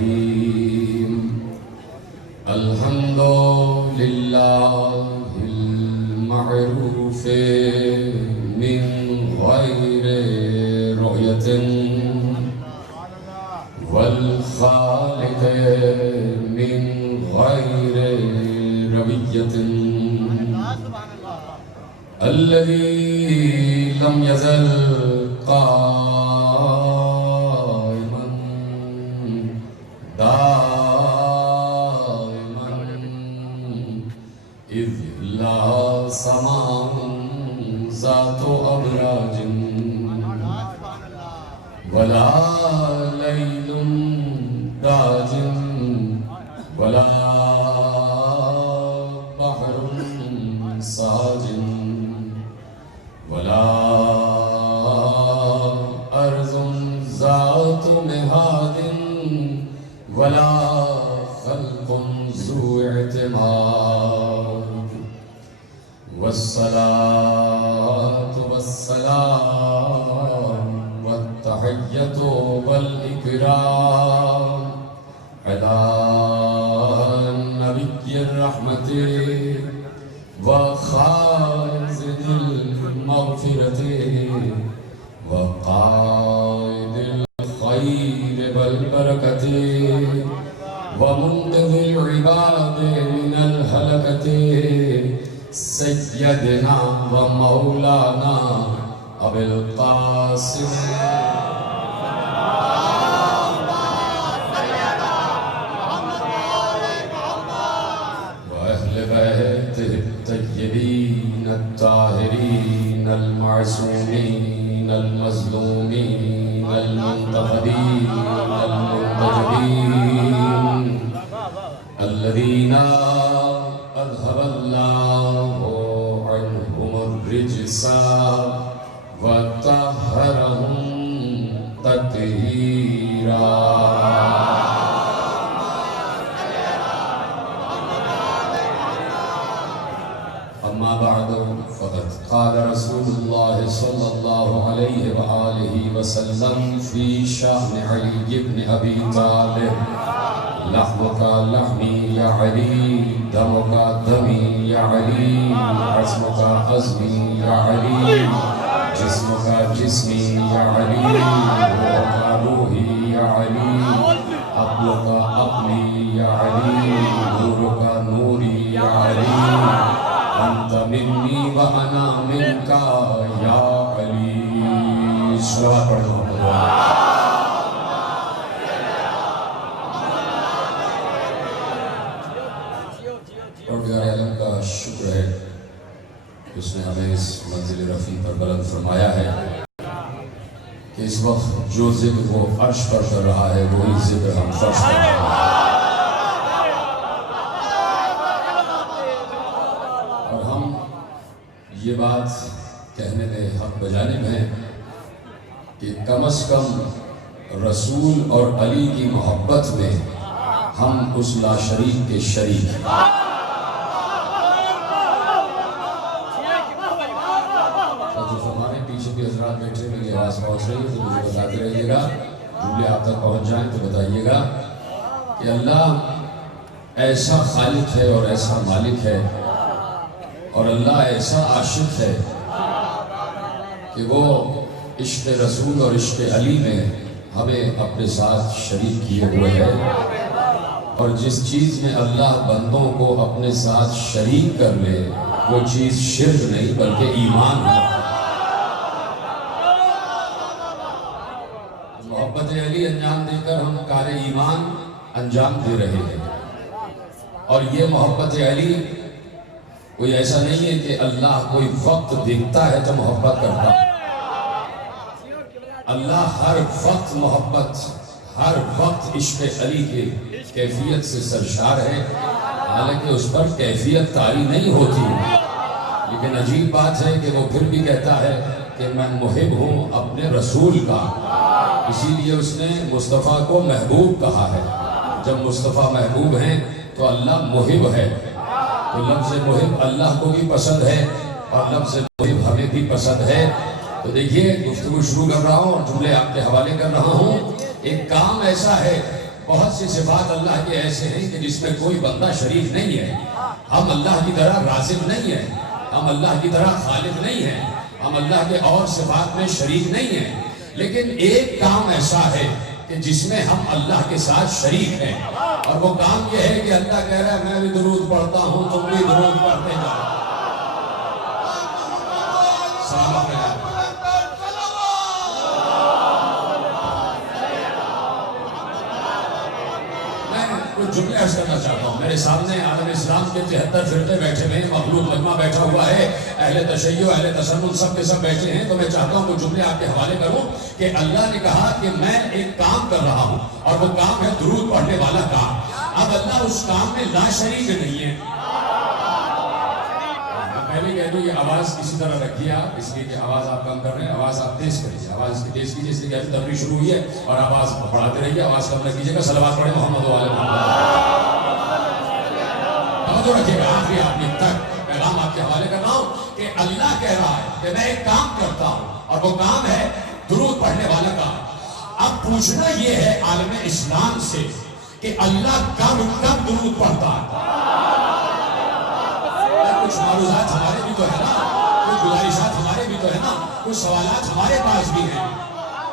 الرحيم الحمد لله المعروف من غير رؤية والخالق من غير روية الذي لم يزل قائما دائما إذ لا سماء ذات أبراج ولا ليل داج ولا بحر ساج ولا أرض ذات مهاد ولا خلق ذو اعتماد والصلاة والسلام والتحية والإكرام على نبي الرحمة وخازن المغفرة وقائد الخير والبركة ومنقذ العباد من الهلكة سيدنا ومولانا أبي القاسم وأهل بيته الطيبين الطاهرين المعصومين المظلومين المنتخبين المنتجبين الذين أذهب الله عنهم الرجس وطهرهم تطهيرا أما بعد فقد قال رسول الله صلى الله عليه وآله وسلم في شأن علي بن أبي طالب لحمك لحمي يا علي دمك دمي يا علي عزمك عزمي يا علي جسمك جسمي يا علي روحك روحي يا علي عقلك عقلي يا علي نورك نوري يا علي أنت مني وأنا منك يا علي صلوات پڑھو پروردگار عالم کا شکر ہے کہ اس نے ہمیں اس منزل رفیع پر بلند فرمایا ہے کہ اس وقت جو ذکر وہ عرش پر کر رہا ہے وہی ذکر ہم فرش پر کر رہا ہے اور ہم یہ بات کہنے میں حق بجانب ہیں کہ کم از کم رسول اور علی کی محبت میں ہم اس لا شریک کے شریک ہیں ہمارے پیچھے بھی حضرات بیٹھے میری آواز پہنچ رہی ہے تو مجھے بتاتے رہیے گا جملے آپ تک پہنچ جائیں تو بتائیے گا کہ اللہ ایسا خالق ہے اور ایسا مالک ہے اور اللہ ایسا عاشق ہے کہ وہ عشق رسول اور عشق علی میں ہمیں اپنے ساتھ شریک کیے ہوئے ہیں اور جس چیز میں اللہ بندوں کو اپنے ساتھ شریک کر لے وہ چیز شرک نہیں بلکہ ایمان ہے محبت علی انجام دے کر ہم کار ایمان انجام دے رہے ہیں اور یہ محبت علی کوئی ایسا نہیں ہے کہ اللہ کوئی وقت دیکھتا ہے تو محبت کرتا ہے اللہ ہر وقت محبت ہر وقت عشق علی کی کیفیت سے سرشار ہے حالانکہ اس پر کیفیت طاری نہیں ہوتی لیکن عجیب بات ہے کہ وہ پھر بھی کہتا ہے کہ میں محب ہوں اپنے رسول کا اسی لیے اس نے مصطفیٰ کو محبوب کہا ہے جب مصطفیٰ محبوب ہیں تو اللہ محب ہے تو لفظ محب اللہ کو بھی پسند ہے اور لفظ محب ہمیں بھی پسند ہے تو دیکھیے گفتگو شروع کر رہا ہوں اور جملے آپ کے حوالے کر رہا ہوں ایک کام ایسا ہے بہت سی صفات اللہ کے ایسے ہیں کہ جس میں کوئی بندہ شریک نہیں ہے. ہم اللہ کی طرح رازق نہیں ہیں, ہم اللہ کی طرح خالق نہیں ہیں, ہم اللہ کے اور صفات میں شریک نہیں ہیں. لیکن ایک کام ایسا ہے کہ جس میں ہم اللہ کے ساتھ شریک ہیں, اور وہ کام یہ ہے کہ اللہ کہہ رہا ہے میں بھی درود پڑھتا ہوں, تم بھی درود پڑھتے جاؤ. سلامت رہے. کچھ جملے عرض کرنا چاہتا ہوں. میرے سامنے عالم اسلام کے 73 فرقے بیٹھے ہوئے ہیں, مخلوق مجمع بیٹھا ہوا ہے, اہل تشیع اہل تسنن سب کے سب بیٹھے ہیں. تو میں چاہتا ہوں کچھ جملے آپ کے حوالے کروں کہ اللہ نے کہا کہ میں ایک کام کر رہا ہوں, اور وہ کام ہے درود پڑھنے والا کام. اب اللہ اس کام میں لا شریک نہیں ہے. پہلے کہہ دوں یہ آواز اسی طرح رکھیے آپ, اس لیے کہ آواز آپ کم کر رہے ہیں, آواز آپ تیز کریے, آواز کی تیز کیجیے, اس لیے کہ تقریر شروع ہوئی ہے, اور آواز بڑھاتے رہیے, آواز کم نہ کیجیے گا. صلوات پڑھیں محمد و آل محمد. توجہ رکھیے گا. آخری آخری تک پیغام آپ کے حوالے کر رہا ہوں کہ اللہ کہہ رہا ہے کہ میں ایک کام کرتا ہوں, اور وہ کام ہے درود پڑھنے والا کام. اب پوچھنا یہ ہے عالم اسلام سے کہ اللہ کب درود پڑھتا ہے. کچھ معروضات ہمارے بھی تو ہے نا, کچھ گزارشات ہمارے بھی تو ہے نا, کچھ سوالات ہمارے پاس بھی ہیں,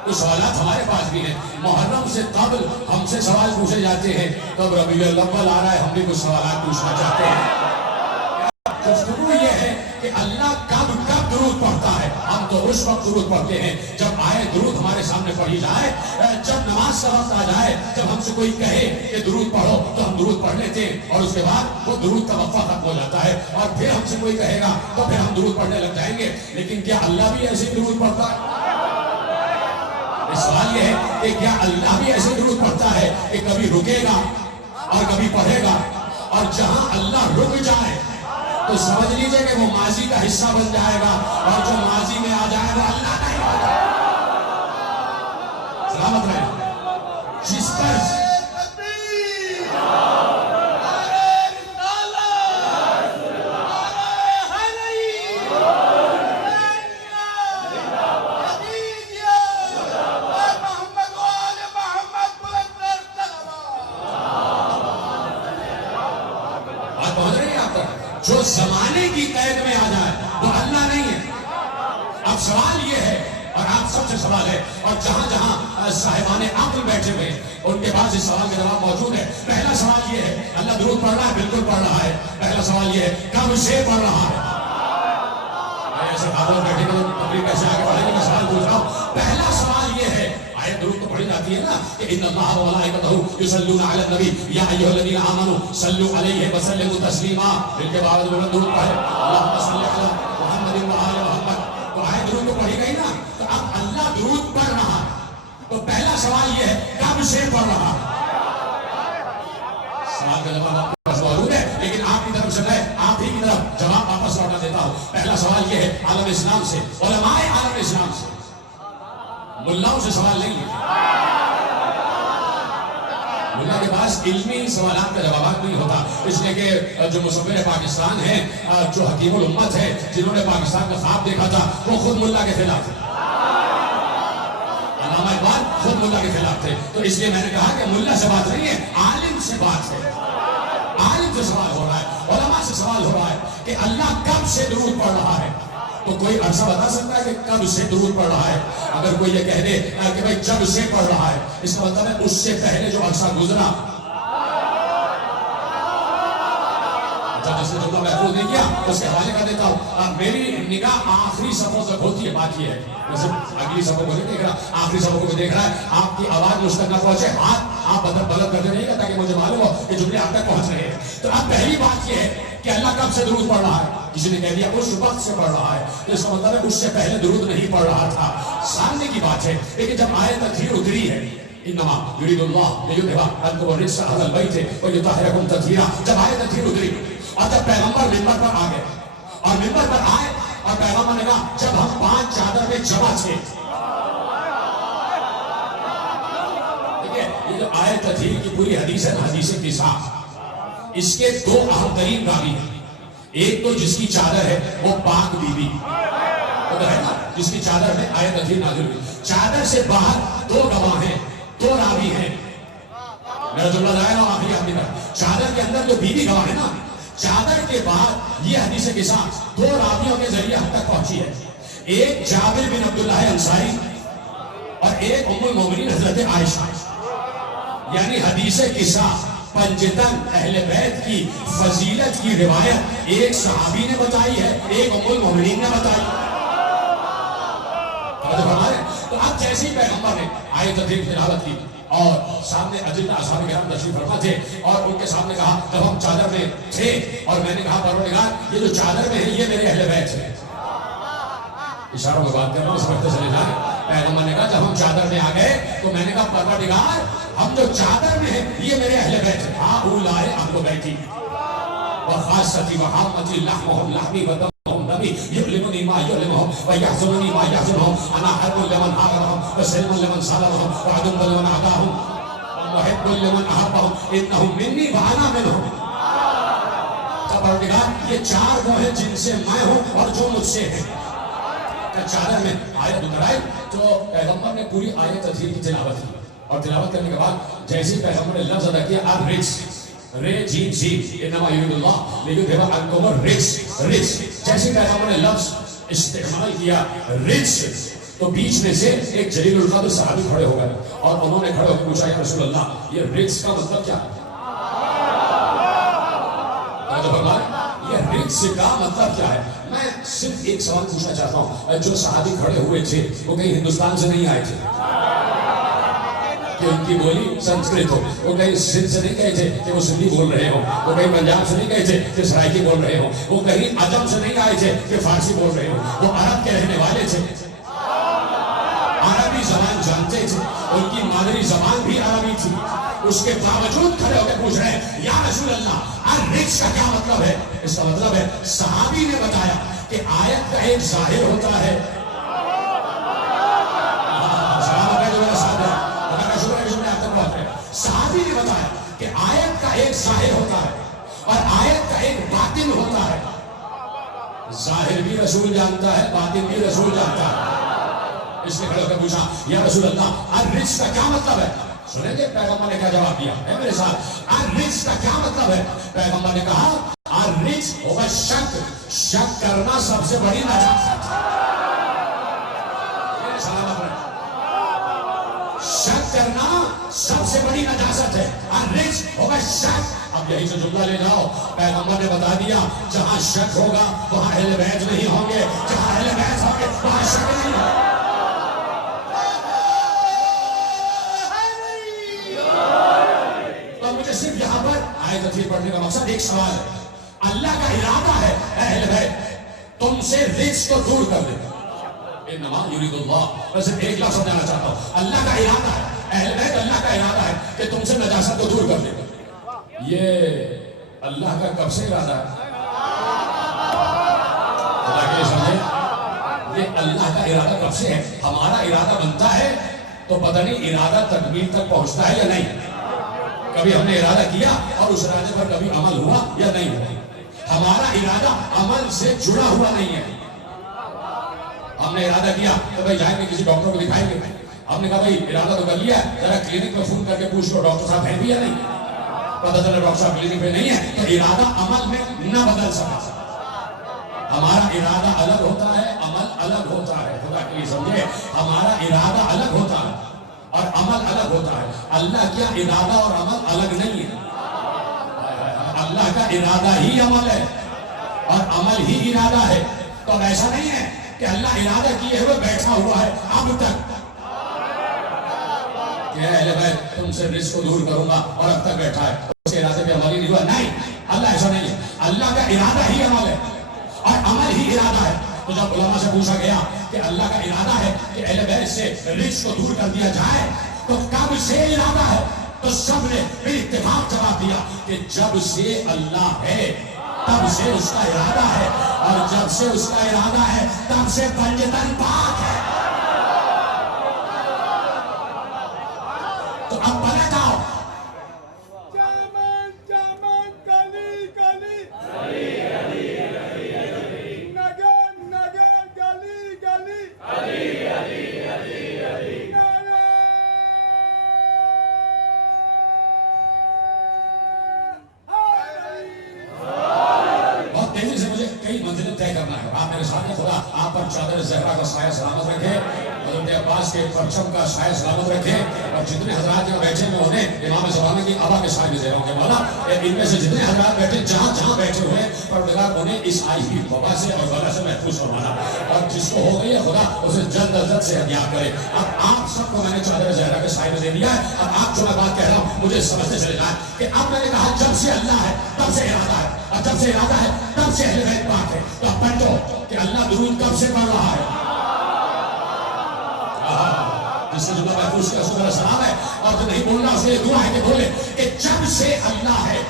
کچھ سوالات ہمارے پاس بھی ہیں. محرم سے قبل ہم سے سوال پوچھے جاتے ہیں, کب ربیع الاول آ رہا ہے, ہم بھی کچھ سوالات پوچھنا چاہتے ہیں. گفتگو یہ ہے کہ اللہ کب درود پڑھتا ہے. ہم تو اس وقت درود پڑھتے ہیں جب آئے درود ہمارے سامنے پڑھی جائے, جب نماز کا وقت آ جائے, جب ہم سے کوئی کہے کہ درود پڑھو تو ہم درود پڑھ لیتے ہیں, اور اس کے بعد وہ درود کا وقفہ ختم ہو جاتا ہے, اور پھر ہم سے کوئی کہے گا تو پھر ہم درود پڑھنے لگ جائیں گے. لیکن کیا اللہ بھی ایسے درود پڑھتا ہے؟ سوال یہ ہے کہ کیا اللہ بھی ایسے درود پڑھتا ہے کہ کبھی رکے گا اور کبھی پڑھے گا, اور جہاں اللہ رک جائے تو سمجھ لیجئے کہ وہ ماضی کا حصہ بن جائے گا, اور جو ماضی میں آ جائے وہ اللہ کا ہی ہوگا. سلامت رہے. جس پر جو زمانے کی قید میں آ جائے وہ اللہ نہیں ہے. اب سوال یہ ہے, اور آپ سب سے سوال ہے, اور جہاں جہاں صاحبان عقل بیٹھے ہوئے ان کے پاس اس سوال کا جواب موجود ہے. پہلا سوال یہ ہے, اللہ درود پڑھ رہا ہے؟ بالکل پڑھ رہا ہے. پہلا سوال یہ ہے, کب سے پڑھ رہا ہے؟ ایسے خاتون بیٹھے گا تو تقریر کیسے آگے بڑھے گی؟ میں سوال پوچھ رہا ہوں. پہلا سوال یہ ہے, آیت درود تو پڑھی جاتی ہے نا کہ ان اللہ و ملائکتہ یصلون علی النبی یا ایھا الذین آمنوا صلوا علیہ وسلموا تسلیما. ان کے بعد وہ درود پڑھے اللهم صل علی محمد و آل محمد. تو آیت درود تو پڑھی گئی نا, تو اب اللہ درود پڑھ رہا ہے, تو پہلا سوال یہ ہے کب سے پڑھ رہا ہے؟ سوال کا جواب آپ کے پاس موجود ہے, لیکن آپ کی طرف سے میں آپ ہی کی طرف جواب واپس لوٹا دیتا ہوں. پہلا سوال یہ ہے عالم اسلام سے, علماء عالم اسلام سے, ملاؤں سے سوال نہیں ہے. ملا کے پاس علمی سوالات کا جوابات نہیں ہوتا, اس لیے کہ جو مصور پاکستان ہیں, جو حکیم الامت ہے, جنہوں نے پاکستان کا خواب دیکھا تھا, وہ خود ملا کے خلاف تھے. علامہ اقبال خود ملا کے خلاف تھے. تو اس لیے میں نے کہا کہ ملا سے بات نہیں ہے, عالم سے بات ہے. عالم سے سوال ہو رہا ہے, علماء سے سوال ہو رہا ہے کہ اللہ کب سے درود پڑھ رہا ہے. تو کوئی عرصہ بتا سکتا ہے کہ کب سے درود پڑھ رہا ہے؟ اگر کوئی یہ کہہ دے کہ بھائی جب سے پڑھ رہا ہے, اس کا مطلب ہے اس سے پہلے جو عرصہ گزرا. جس نے جملہ محفوظ نہیں کیا اس کے حوالے کر دیتا ہوں. میری نگاہ آخری صفوں تک ہوتی ہے. بات یہ ہے, ویسے اگلی صفوں کو نہیں دیکھ رہا, آخری صفوں کو دیکھ رہا ہے. آپ کی آواز مجھ تک نہ پہنچے, ہاتھ آپ بلند کرتے رہیے گا تاکہ مجھے معلوم ہو کہ جملے آپ تک پہنچ رہے ہیں. تو اب پہلی بات یہ ہے کہ اللہ کب سے درود پڑھ رہا ہے. کسی نے کہہ دیا اس وقت سے پڑھ رہا ہے, تو اس کا مطلب ہے اس سے پہلے درود نہیں پڑھ رہا تھا. سامنے کی بات ہے. لیکن جب آیت تطہیر اتری ہے, انما یرید اللہ لیذھب عنکم الرجس اہل البیت ویطہرکم تطہیرا, جب آیت تطہیر اتری اور جب پیغمبر منبر پر آ گئے, اور منبر پر آئے اور پیغمبر نے کہا جب ہم 5 چادر میں جمع تھے. ٹھیک ہے, یہ جو آیت تطہیر کی پوری حدیث ہے, حدیث قصاص, اس کے 2 اہم ترین راوی ہیں. ایک تو جس کی چادر ہے وہ پاک بی بی, وہ تو ہے نا جس کی چادر میں آیت تطہیر نازل ہوئی. چادر سے باہر 2 گواہ ہیں, 2 راوی ہیں. میرا جملہ لائے نا آخری آپ کی طرف. چادر کے اندر جو بیوی گواہ ہے نا, چادر کے بعد یہ حدیث قصہ دو راویوں کے ذریعے ہم تک پہنچی ہے. ایک جابر بن عبداللہ انصاری اور ایک ام المومنین حضرت عائشہ. یعنی حدیث قصہ پنجتن اہل بیت کی فضیلت کی روایت ایک صحابی نے بتائی ہے, ایک ام المومنین نے بتائی. تو اب جیسے ہی پیغمبر نے آیت تدریب تلاوت کی اور سامنے اجلہ اصحاب کرام تشریف فرما تھے اور ان کے سامنے کہا, جب ہم چادر میں تھے اور میں نے کہا پروردگار یہ جو چادر میں ہے یہ میرے اہل بیت ہے. اشاروں میں بات کر رہا ہوں, سمجھتے چلے جائیں. پیغمبر نے کہا جب ہم چادر میں آ گئے تو میں نے کہا پروردگار ہم جو چادر میں ہیں یہ میرے اہل بیت ہے. ہاں اولائے اہل بیتی وخاصتی وحامتی لحمہم لحمی ودمہم دمی یعلمنی ما یعلمہم ویحزننی ما یحزنہم انا حرب لمن حاربہم وسلم لمن سالمہم وعدم لمن عداہم ومحب لمن احبہم انہم منی وانا منہم. پروردگار یہ چار وہ ہیں جن سے میں ہوں اور جو مجھ سے ہیں. چادر میں آیت اتر آئی تو پیغمبر نے پوری آیت تطہیر کی تلاوت کی اور تلاوت کرنے کے بعد جیسے پیغمبر نے لفظ ادا کیا اب رجس رے جیم جیم انما یرید اللہ لیذھب عنکم الرجس رجس, جیسے پیغمبر نے لفظ استعمال کیا رجس تو بیچ میں سے ایک جلیل القدر صحابی کھڑے ہو گئے اور انہوں نے کھڑے ہو کے پوچھا یا رسول اللہ یہ رجس کا مطلب کیا ہے؟ یہ رجس کا مطلب کیا ہے؟ میں صرف ایک سوال پوچھنا چاہتا ہوں, جو صحابی کھڑے ہوئے تھے وہ کہیں ہندوستان سے نہیں آئے تھے کہ ان کی بولی سنسکرت ہو, وہ کہیں سندھ سے نہیں گئے تھے کہ وہ سندھی بول رہے ہوں, وہ کہیں پنجاب سے نہیں گئے تھے کہ سرائکی بول رہے ہوں, وہ کہیں عجم سے نہیں آئے تھے کہ فارسی بول رہے ہوں, وہ عرب کے رہنے والے تھے, عربی زبان جانتے تھے, ان کی مادری زبان بھی عربی تھی. اس کے باوجود کھڑے ہو کے پوچھ رہے ہیں یا رسول اللہ الرجس کا کیا مطلب ہے؟ اس کا مطلب ہے صحابی نے بتایا کہ آیت کا ایک ظاہر ہوتا ہے. صحابی نے بتایا کہ آیت کا ایک ظاہر ہوتا ہے اور آیت کا ایک باطن ہوتا ہے. ظاہر بھی رسول جانتا ہے, باطن بھی رسول جانتا ہے. اس نے کھڑے ہو کے پوچھا یا رسول اللہ الرجس کا کیا مطلب ہے؟ سنیں گے پیغمبر نے کیا جواب دیا ہے میرے ساتھ. الرجس کا کیا مطلب ہے؟ پیغمبر نے کہا الرجس ہوگا شک, شک کرنا سب سے بڑی نجاست ہے. شک کرنا سب سے بڑی نجاست ہے. الرجس ہوگا شک. اب یہی سے جملہ لے جاؤ, پیغمبر نے بتا دیا جہاں شک ہوگا وہاں اہل بیت نہیں ہوں گے, جہاں اہل بیت ہوں گے وہاں شک نہیں ہوگا. صرف یہاں پر آیت تطہیر پڑھنے کا مقصد ایک سوال ہے. اللہ کا ارادہ ہے اہل بیت تم سے رجس کو دور کر دے. انما یرید اللہ, میں صرف ایک لفظ سمجھانا چاہتا ہوں, اللہ کا ارادہ ہے اہل بیت, اللہ کا ارادہ ہے کہ تم سے نجاست کو دور کر دے. یہ اللہ کا کب سے ارادہ ہے؟ اللہ کے سمجھے, یہ اللہ کا ارادہ کب سے ہے. ہمارا ارادہ بنتا ہے تو پتہ نہیں ارادہ تکمیل تک پہنچتا ہے یا نہیں. کبھی ہم نے ارادہ کیا اور اس ارادے پر کبھی عمل ہوا یا نہیں ہوا. ہمارا ارادہ عمل سے جڑا ہوا نہیں ہے. ہم نے ارادہ کیا تو بھائی جائیں گے کسی ڈاکٹر کو دکھائیں گے, ہم نے کہا بھائی ارادہ تو کر لیا, ذرا کلینک میں فون کر کے پوچھ لو ڈاکٹر صاحب ہیں بھی یا نہیں. پتہ چلا ڈاکٹر صاحب کلینک پہ نہیں ہے, تو ارادہ عمل میں نہ بدل سکا. ہمارا ارادہ الگ ہوتا ہے, عمل الگ ہوتا ہے. خدا کے لیے سمجھے, ہمارا ارادہ الگ ہوتا ہے اور عمل الگ ہوتا ہے. اللہ کیا ارادہ اور عمل الگ نہیں ہے. اللہ کا ارادہ ہی عمل ہے اور عمل ہی ارادہ ہے. تو اب ایسا نہیں ہے کہ اللہ ارادہ کیے ہوئے بیٹھا ہوا ہے اب تک کہ اہل بیت تم سے رزق کو دور کروں گا اور اب تک بیٹھا ہے, اس کے ارادے پہ عمل ہی نہیں ہوا. نہیں, اللہ ایسا نہیں ہے. اللہ کا ارادہ ہی عمل ہے اور عمل ہی ارادہ ہے. تو جب علماء سے پوچھا گیا کہ اللہ کا ارادہ ہے کہ اہل بیت سے رزق کو دور کر دیا جائے تو کب سے ارادہ ہے, تو سب نے پھر اتفاق جواب دیا کہ جب سے اللہ ہے تب سے اس کا ارادہ ہے, اور جب سے اس کا ارادہ ہے تب سے پنجتن پاک ہے. تو اب پلٹ آؤ. پر چادر زہرا کا سایہ سلامت رکھے، حضرت عباس کے پرچم کا سایہ سلامت رکھے، اور جتنے حضرات یہاں بیٹھے میں انہیں امام زمانے کی آبا کے سائے میں دے رہا ہوں کہ مولا ان میں سے جتنے حضرات بیٹھے جہاں جہاں بیٹھے ہوئے پروردگار انہیں اس آئی ہوئی وبا سے اور بلا سے محفوظ فرمانا، اور جس کو ہو گئی ہے خدا اسے جلد از جلد صحت یاب کرے۔ اب آپ سب کو میں نے چادر زہرا کے سائے میں دے دیا ہے، اب آپ جو میں بات کہہ رہا ہوں مجھے سمجھتے چلے جائیں کہ اب میں نے کہا جب سے اللہ ہے تب سے ارادہ ہے، اور جب سے ارادہ ہے تب سے اہل بیت پاک ہے، تو اب بیٹھو کہ اللہ درود کب سے پڑھ رہا ہے؟ جس نے جملہ محفوظ کیا شکر سلام ہے، اور جو نہیں بولنا اس کے لیے دعا ہے کہ بولے کہ جب سے اللہ ہے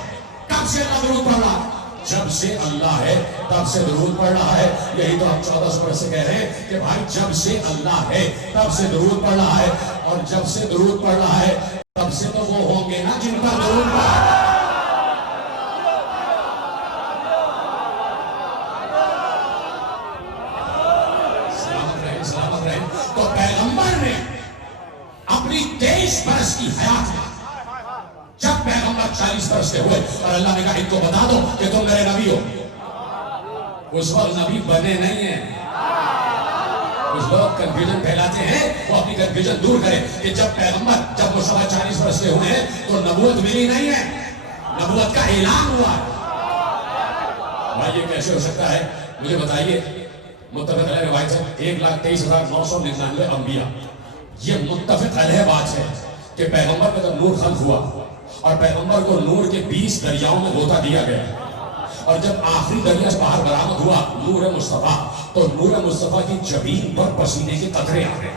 کب سے اللہ درود پڑھ رہا ہے؟ جب سے اللہ ہے تب سے درود پڑھ رہا ہے۔ یہی تو ہم 1400 برس سے کہہ رہے ہیں کہ بھائی جب سے اللہ ہے تب سے درود پڑھ رہا ہے، اور جب سے درود پڑھ رہا ہے تب سے تو وہ ہوں گے نا جن پر درود پڑھا ہے۔ تو پیغمبر نے اپنی 23 برس کی حیات میں جب پیغمبر 40 برس کے ہوئے اور اللہ نے کہا ان کو بتا دو کہ تم میرے نبی ہو، اس وقت نبی بنے نہیں ہیں۔ کچھ لوگ کنفیوژن پھیلاتے ہیں، وہ اپنی کنفیوژن دور کریں کہ جب پیغمبر جب مصطفیٰ 40 برس کے ہوئے ہیں تو نبوت ملی نہیں ہے، نبوت کا اعلان ہوا ہے۔ بھائی یہ کیسے ہو سکتا ہے؟ مجھے بتائیے۔ متفق علیہ روایت ہے 1,23,999 انبیاء، یہ متفق علیہ بات ہے کہ پیغمبر کا جب نور خلق ہوا اور پیغمبر کو نور کے 20 دریاؤں میں غوطہ دیا گیا، اور جب آخری دریا سے باہر برآمد ہوا نور مصطفیٰ، تو نور مصطفیٰ کی جبین پر پسینے کے قطرے آ گئے۔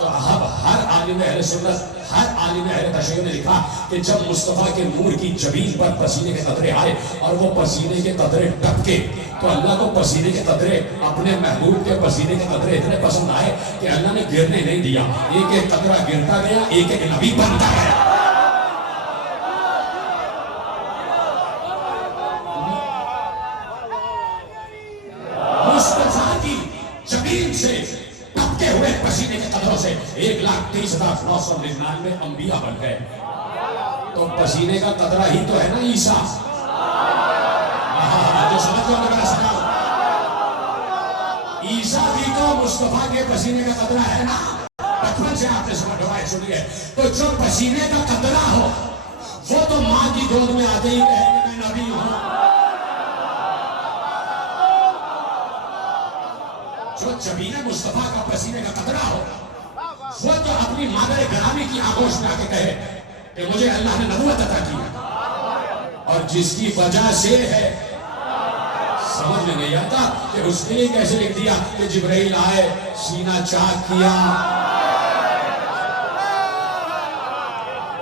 تو اب ہر عالم اہل سنت، ہر عالم اہل تشیع نے لکھا کہ جب مصطفیٰ کے نور کی جبین پر پسینے کے قطرے آئے اور وہ پسینے کے قطرے ٹپکے، تو اللہ کو پسینے کے قطرے، اپنے محبوب کے پسینے کے قطرے اتنے پسند آئے کہ اللہ نے گرنے نہیں دیا، ایک ایک قطرہ گرتا گیا، ایک ایک نبی بنتا گیا۔ مصطفیٰ کی جبین سے ٹپکے ہوئے پسینے کے قطروں سے 1,30,999 انبیاء بن گئے۔ تو پسینے کا قطرہ ہی تو ہے نا عیسیٰ۔ جو سمجھ گیا میرا سلام، عیسیٰ بھی تو مصطفیٰ کے پسینے کا قطرہ ہے نا۔ بچپن سے آپ نے سمجھ روایت سنی ہے، تو جو پسینے کا قطرہ ہو وہ تو ماں کی گود میں آتے ہی کہے کہ میں نبی ہوں۔ جو جبین مصطفیٰ کا پسینے کا قطرہ ہو وہ تو اپنی مادر گرامی کی آغوش میں آ کے کہے کہ مجھے اللہ نے نبوت عطا کی ہے، اور جس کی وجہ سے ہے سمجھ میں نہیں آتا کہ اس کے لیے کیسے لکھ دیا کہ جبرائیل آئے سینہ چاک کیا۔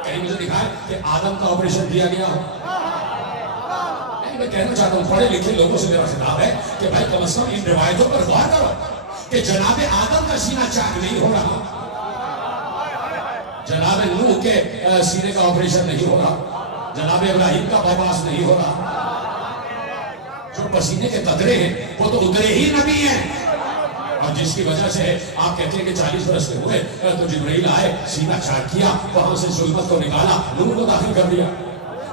کہیں مجھے دکھائے کہ آدم کا آپریشن کیا گیا ہو؟ میں کہنا چاہتا ہوں پڑھے لکھے لوگوں سے میرا خطاب ہے کہ بھائی کم از کم ان روایتوں پر غور کرو کہ جناب آدم کا سینہ چاک نہیں ہو رہا، جناب نوح کے سینے کا آپریشن نہیں ہو رہا، جناب ابراہیم کا بائی پاس نہیں ہو رہا۔ جو پسینے کے قطرے ہیں وہ تو اترے ہی نبی ہیں، اور جس کی وجہ سے آپ کہتے ہیں کہ 40 برس کے ہوئے تو جبرائیل آئے سینہ چاک کیا، وہاں سے ظلمت کو نکالا، نور کو داخل کر دیا۔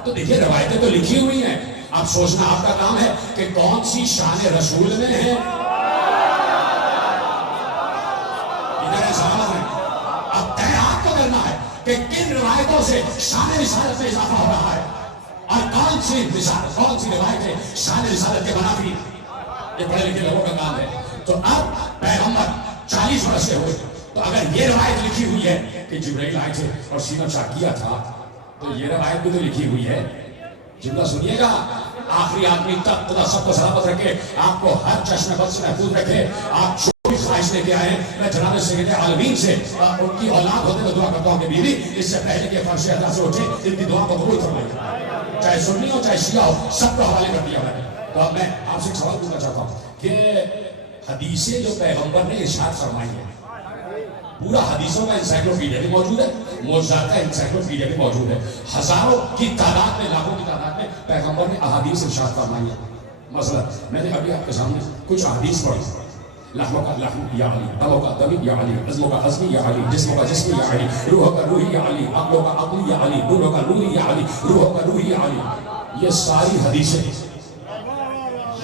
تو دیکھیے روایتیں تو لکھی ہوئی ہیں، اب سوچنا آپ کا کام ہے کہ کون سی شان رسول میں ہے۔ اب طے آپ کو کرنا ہے کہ کن روایتوں سے شان رسالت میں اضافہ ہو رہا ہے، اور کون سی روایتیں شان رسالت کے منافی۔ یہ پڑھے لکھے لوگوں کا کام ہے۔ تو اب پیغمبر 40 برس کے ہوئے، تو اگر یہ روایت لکھی ہوئی ہے کہ جبرائیل آئے تھے اور سینہ چاک کیا تھا، تو یہ روایت بھی تو لکھی ہوئی ہے۔ جملہ سنیے گا، آخری آدمی تک خدا سب کو سلامت رکھے، آپ کو ہر چشم بد سے محفوظ رکھے۔ آپ جو بھی خواہش لے کے آئے، میں جناب سید عالمین سے ان کی اولاد ہوتے تو دعا کرتا ہوں کہ بیوی اس سے پہلے کہ فرش ادا سے اٹھے ان کی دعا کو قبول فرمائے، چاہے سنی ہو چاہے شیعہ ہو، سب کو حوالے کر دیا میں نے۔ تو اب میں آپ سے ایک سوال پوچھنا چاہتا ہوں کہ حدیثیں جو پیغمبر نے ارشاد فرمائی ہیں، پورا حدیثوں کا انسائکلوپیڈیا بھی موجود ہے، معجزات کا انسائکلوپیڈیا بھی موجود ہے، ہزاروں کی تعداد میں، لاکھوں کی تعداد میں پیغمبر نے احادیث ارشاد فرمائی ہے۔ مثلا میں نے ابھی آپ کے سامنے کچھ احادیث پڑھی، لحموں کا لحم یا علی، دموں کا دم یا علی، عظموں کا عظم یا علی، جسموں کا جسم یا علی، روح کا روح یا علی، عقلوں کا عقل یا علی، نوروں کا نور یا علی، روح کا روح یا علی۔ یہ ساری حدیثیں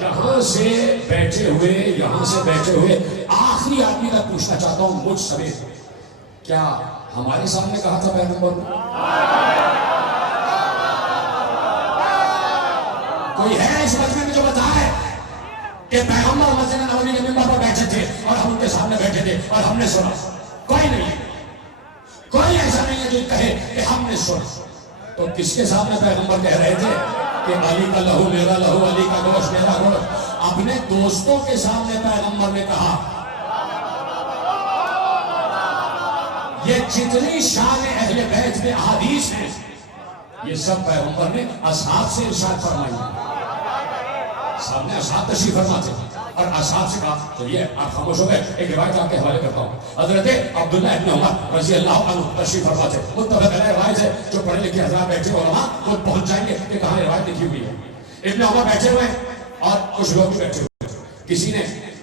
یہاں سے بیٹھے ہوئے آخری آدمی تک پوچھنا چاہتا ہوں مجھ سمیت، کیا ہمارے سامنے کہا تھا پیغمبر نے؟ کوئی ہے اس مجمع میں جو بتائے کہ پیغمبر مسجد نبوی کے منبر پر بیٹھے تھے اور ہم ان کے سامنے بیٹھے تھے اور ہم نے سنا؟ کوئی نہیں ہے، کوئی ایسا نہیں ہے جو کہے کہ ہم نے سنا۔ تو کس کے سامنے پیغمبر کہہ رہے تھے کہ علی کا لہو میرا لہو، علی کا گوشت میرا گوشت؟ اپنے دوستوں کے سامنے پیغمبر نے کہا۔ یہ جتنی شان اہل بیت میں احادیث ہیں یہ سب پیغمبر نے اصحاب سے ارشاد فرمائی۔ سامنے اصحاب تشریف فرما تھے اور اصحاب سے کہا تو یہ آپ خاموش ہو گئے، ایک روایت آپ کے حوالے کرتا ہوں۔ حضرت عبداللہ ابن عمر رضی اللہ عنہ تشریف فرما تھے، متفق علیہ روایت ہے، جو پڑھے لکھے حضرات بیٹھے علماء وہ پہنچ جائیں گے کہ کہاں روایت لکھی ہوئی ہے۔ ابن عمر بیٹھے ہوئے اور کچھ لوگ بھی بیٹھے ہوئے، کسی نے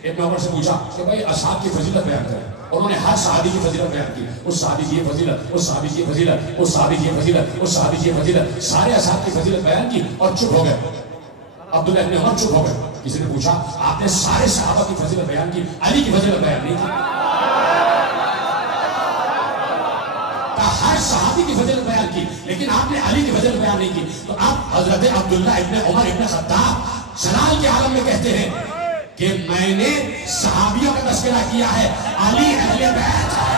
ابن عمر سے پوچھا کہ بھائی اصحاب کی فضیلت بیان کریں۔ انہوں نے ہر صحابی کی فضیلت بیان کی، اس صحابی کی فضیلت، اس صحابی کی فضیلت، اس صحابی کی فضیلت، اس صحابی کی فضیلت، سارے اصحاب کی فضیلت بیان کی اور چپ ہو گئے۔ عبداللہ ابن عمر چپ ہو گئے۔ کسی نے پوچھا آپ نے سارے صحابہ کی فضیلت بیان کی، علی کی فضیلت بیان نہیں کی؟ ہر صحابی کی فضیلت بیان کی لیکن آپ نے علی کی فضیلت بیان نہیں کی۔ تو آپ حضرت عبداللہ ابن عمر ابن خطاب جلال کے عالم میں کہتے ہیں کہ میں نے صحابیوں کا تذکرہ کیا ہے، علی اہل بیت ہے۔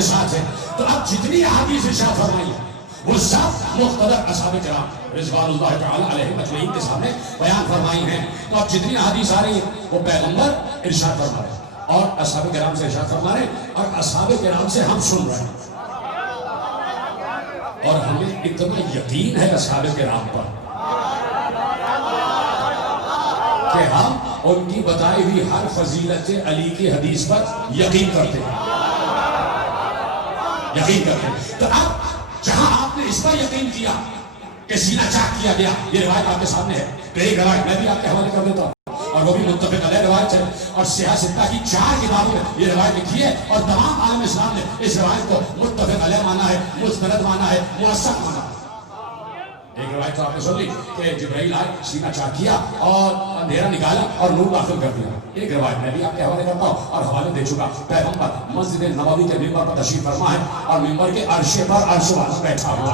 ساتھ ہے تو اب جتنی احادیث ارشاد فرمائی وہ سب مقتدر اصحاب کرام رضوان اللہ تعالی علیہ اجمعین کے سامنے بیان فرمائی ہیں۔ تو اب جتنی احادیث آ رہی ہیں وہ پیغمبر ارشاد فرما رہے ہیں اور اصحاب کرام سے ارشاد فرما رہے ہیں اور اصحاب کرام سے ہم سن رہے ہیں، اور ہمیں اتنا یقین ہے اصحاب کرام پر کہ ہم ان کی بتائی ہوئی ہر فضیلت علی کی حدیث پر یقین کرتے ہیں، یقین کرتے ہیں۔ تو اب جہاں آپ نے اس پر یقین کیا کہ سینہ چاک کیا گیا، یہ روایت آپ کے سامنے ہے، تو ایک روایت میں بھی آپ کے حوالے کر دیتا ہوں اور وہ بھی متفق علیہ روایت ہے اور سیاہ ستہ کی 4 کتابوں میں یہ روایت لکھی ہے اور تمام عالم اسلام نے اس روایت کو متفق علیہ مانا ہے، مستند مانا ہے، موثق مانا ہے۔ ایک روایت تو آپ نے سن لی کہ جبرائیل آئے، سینہ چاک کیا اور اندھیرا نکالا اور نور داخل کر دیا۔ ایک روایت میں بھی آپ کے حوالے کرتا ہوں اور حوالے دے چکا، پیغمبر مسجد نبوی کے ممبر پر تشریف فرما ہے اور ممبر کے عرش پر عرش والا بیٹھا ہوا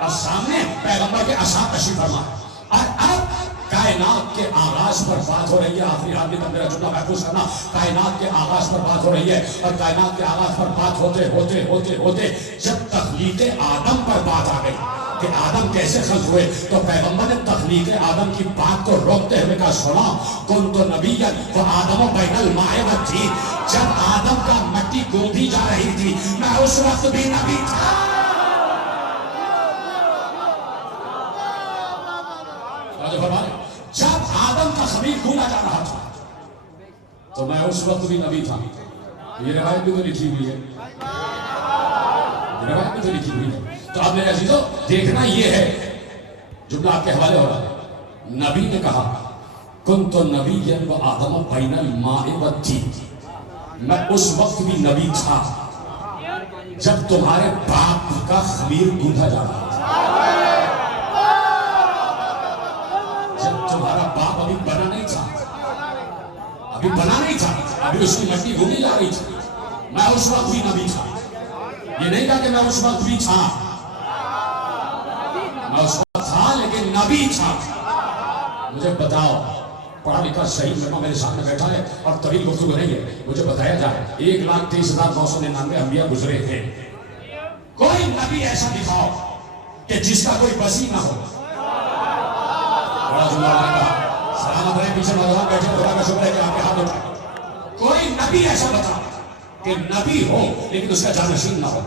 اور سامنے پیغمبر کے اصحاب تشریف فرما ہے۔ اور اب کائنات کے آغاز پر بات ہو رہی ہے، آخری آدمی تک میرا جملہ محفوظ کرنا، کائنات کے آغاز پر بات ہو رہی ہے اور کائنات کے آغاز پر بات ہوتے ہوتے ہوتے ہوتے جب تخلیق آدم پر بات آ گئی کہ آدم کیسے خلق ہوئے، تو پیغمبر نے تخلیق آدم کی بات کو روکتے ہوئے کہا سنا کنت نبیا و آدم بین الماء والطین، جب آدم کا مٹی گوندھی جا رہی تھی میں اس وقت بھی نبی تھا۔ جب آدم کا خمیر گھوما جا رہا تھا تو میں اس وقت بھی نبی تھا۔ یہ روایت بھی تو لکھی ہوئی ہے، روایت بھی تو لکھی ہوئی ہے۔ تو اب میرے عزیزو دیکھنا یہ ہے، جملہ آپ کے حوالے ہو رہا ہے، نبی نے کہا کنت نبیا و آدم بین الماء والطین، میں اس وقت بھی نبی تھا جب تمہارے باپ کا خمیر گوندھا جا رہا تھا، تمہارا باپ ابھی بنا نہیں تھا، ابھی بنا نہیں تھا، ابھی اس کی مٹی گھومی جا رہی تھی، میں اس وقت بھی نبی تھا۔ یہ نہیں کہا کہ میں اس وقت بھی تھا، میں اس وقت تھا لیکن نبی تھا۔ مجھے بتاؤ، پڑھا لکھا صحیح لڑکا میرے سامنے بیٹھا ہے اور طویل گفتگو نہیں ہے، مجھے بتایا جائے 1,30,999 انبیاء گزرے ہیں، کوئی نبی ایسا دکھاؤ کہ جس کا کوئی وصی نہ ہو۔ سلامت رہے، پیچھے نوجوان بیٹھے، خدا کا شکر ہے کہ آپ کے ہاتھ اٹھائے، کوئی نبی ایسا بتا کہ نبی ہو لیکن اس کا جانشین نہ ہو،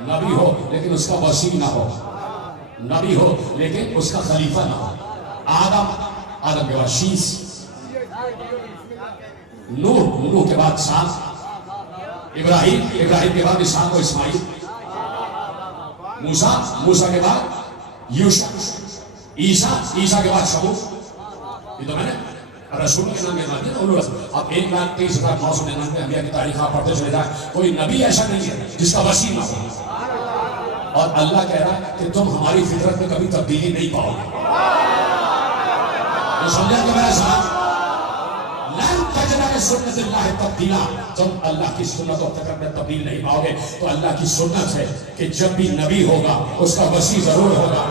نبی ہو لیکن اس کا وصی نہ ہو، نبی ہو لیکن اس کا خلیفہ نہ ہو۔ آدم آدم کے بعد شیس، نوح کے بعد سام، ابراہیم کے بعد اسحاق و اسماعیل، موسیٰ کے بعد یوشع، عیسیٰ کے بعد شموع. یہ تو میں نے رسول کے نام گنوا دیا. اب 1,30,999 انبیاء کی تاریخ آپ پڑھتے چلے جائیں، کوئی نبی ایسا نہیں ہے جس کا وسیع نہ ہو. اور اللہ کہہ رہا ہے کہ تم ہماری فطرت میں کبھی تبدیلی نہیں پاؤ گے. تو سمجھا کہ میرا ساتھ لن تجد لسنت اللہ تبدیلا، تم اللہ کی سنت و فطرت میں تبدیل نہیں پاؤ گے. تو اللہ کی سنت ہے کہ جب بھی نبی ہوگا اس کا وسیع ضرور ہوگا.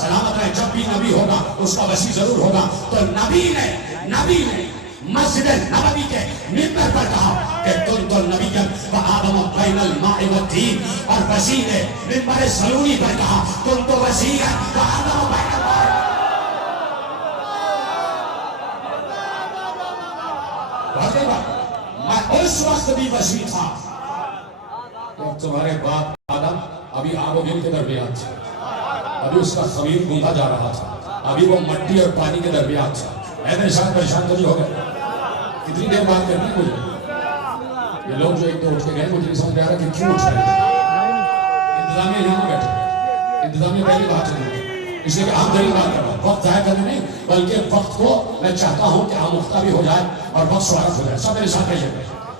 سلامت ہے، جب بھی نبی ہوگا اس کا وسیع ضرور ہوگا. تو نبی نے مسجد نبوی کے منبر پر کہا کہ کنت نبیا وآدم بین الماء والطین، اور وسیع نے منبر سلوری پر کہا کنت وسیعا وآدم بین الماء. میں اس وقت بھی وسیع تھا جب تمہارے باپ آدم ابھی آب و گل کے درمیان تھا، ابھی اس کا خمیر گوندا جا رہا تھا، ابھی وہ مٹی اور پانی کے درمیان تھا. اے میرے ساتھ پریشان تو نہیں ہو گئے؟ کتنی دیر بات کرنی ہے مجھے؟ یہ لوگ جو ایک تو اٹھ کے گئے، مجھے نہیں سمجھ میں آ رہا کہ کیوں اٹھ رہے ہیں. انتظامیہ یہاں بیٹھے، انتظامیہ پہلی بات چلی، اس لیے کہ عام دلیل بات کر رہا ہوں، وقت ضائع کرنے نہیں، بلکہ وقت کو میں چاہتا ہوں کہ آموختہ بھی ہو جائے اور وقت سوارت ہو جائے. سب میرے ساتھ رہیے،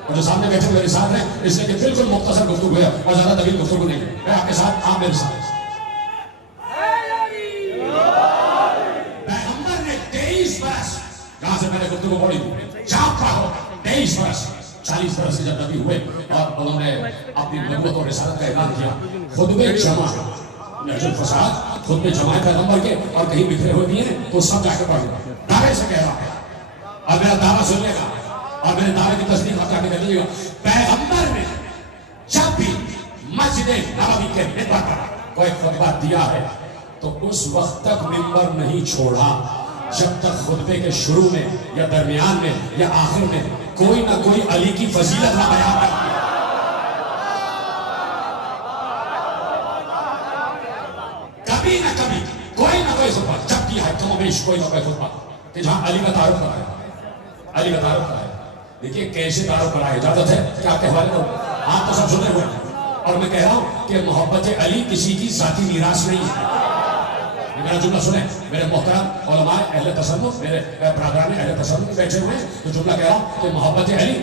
اور جو سامنے بیٹھے میرے ساتھ ہیں، اس لیے کہ بالکل مختصر گفتگو ہے اور زیادہ طویل گفتگو نہیں ہے. میں آپ کے ساتھ، آپ میرے ساتھ. پیغمبر نے 23 برس، جہاں سے میں نے گفتگو پڑھی، جہاں پڑھو 23 برس، 40 برس سے جب نبی ہوئے اور انہوں نے اپنی نبوت اور رسالت کا اعلان کیا. خطبے جمع، نہج الفساد خطبے جمع پیغمبر کے، اور کہیں بکھرے ہوئے بھی ہیں تو سب جا کے پڑھ لیں. دعوے سے کہہ رہا ہے، اور میرا دعویٰ سننے کا اور میرے دعوے کی تصدیق آپ جا کے کر لیجیے گا. پیغمبر نے جب بھی مسجد نبوی کے منبر پر کوئی خطبہ دیا ہے تو اس وقت تک منبر نہیں چھوڑا جب تک خطبے کے شروع میں یا درمیان میں یا آخر میں کوئی نہ کوئی علی کی فضیلت نہ بیان کر. کبھی نہ کبھی کوئی نہ کوئی خطبہ جب کیا ہے، کم و بیش کوئی نہ کوئی خطبہ کہ جہاں علی کا تعارف کرایا، علی کا تعارف کرایا. دیکھیے کیسے تعارف کرایا، اجازت ہے کہ آپ کے حوالے کرو، آپ تو سب سنے ہوئے ہیں. اور میں کہہ رہا ہوں کہ محبت علی کسی کی ذاتی میراث نہیں ہے. میرا جملہ سنیں میرے محترم علماء اہل تصوف، میرے برادران اہل تصوف بیٹھے ہوئے ہیں، تو جملہ کہہ رہا ہوں کہ محبت علی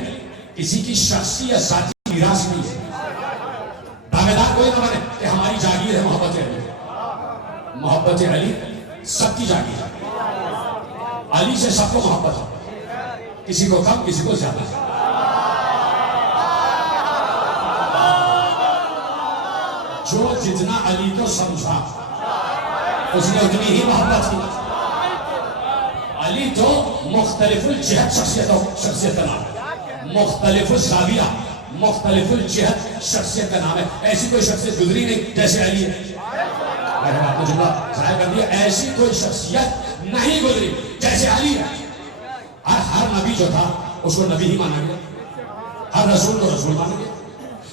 کسی کی شخصی یا ذاتی میراث نہیں ہے. دعوے دار کوئی نہ بنے کہ ہماری جاگیر ہے محبت علی. محبت علی سب کی جاگیر ہے. علی سے سب کو محبت ہے، کسی کو کم کسی کو زیادہ. جو جتنا علی کو سمجھا اس نے اتنی ہی محبت کی. علی تو مختلف الجہت شخصیت کا نام ہے، مختلف الزاویہ مختلف الجہت شخصیت کا نام ہے. ایسی کوئی شخصیت گزری نہیں جیسے علی ہے. میں نے آپ کو جملہ ضائع کر دیا، ایسی کوئی شخصیت نہیں گزری جیسے علی ہے. ہر نبی جو تھا اس کو نبی ہی مانا گیا، ہر رسول کو رسول مانا گیا،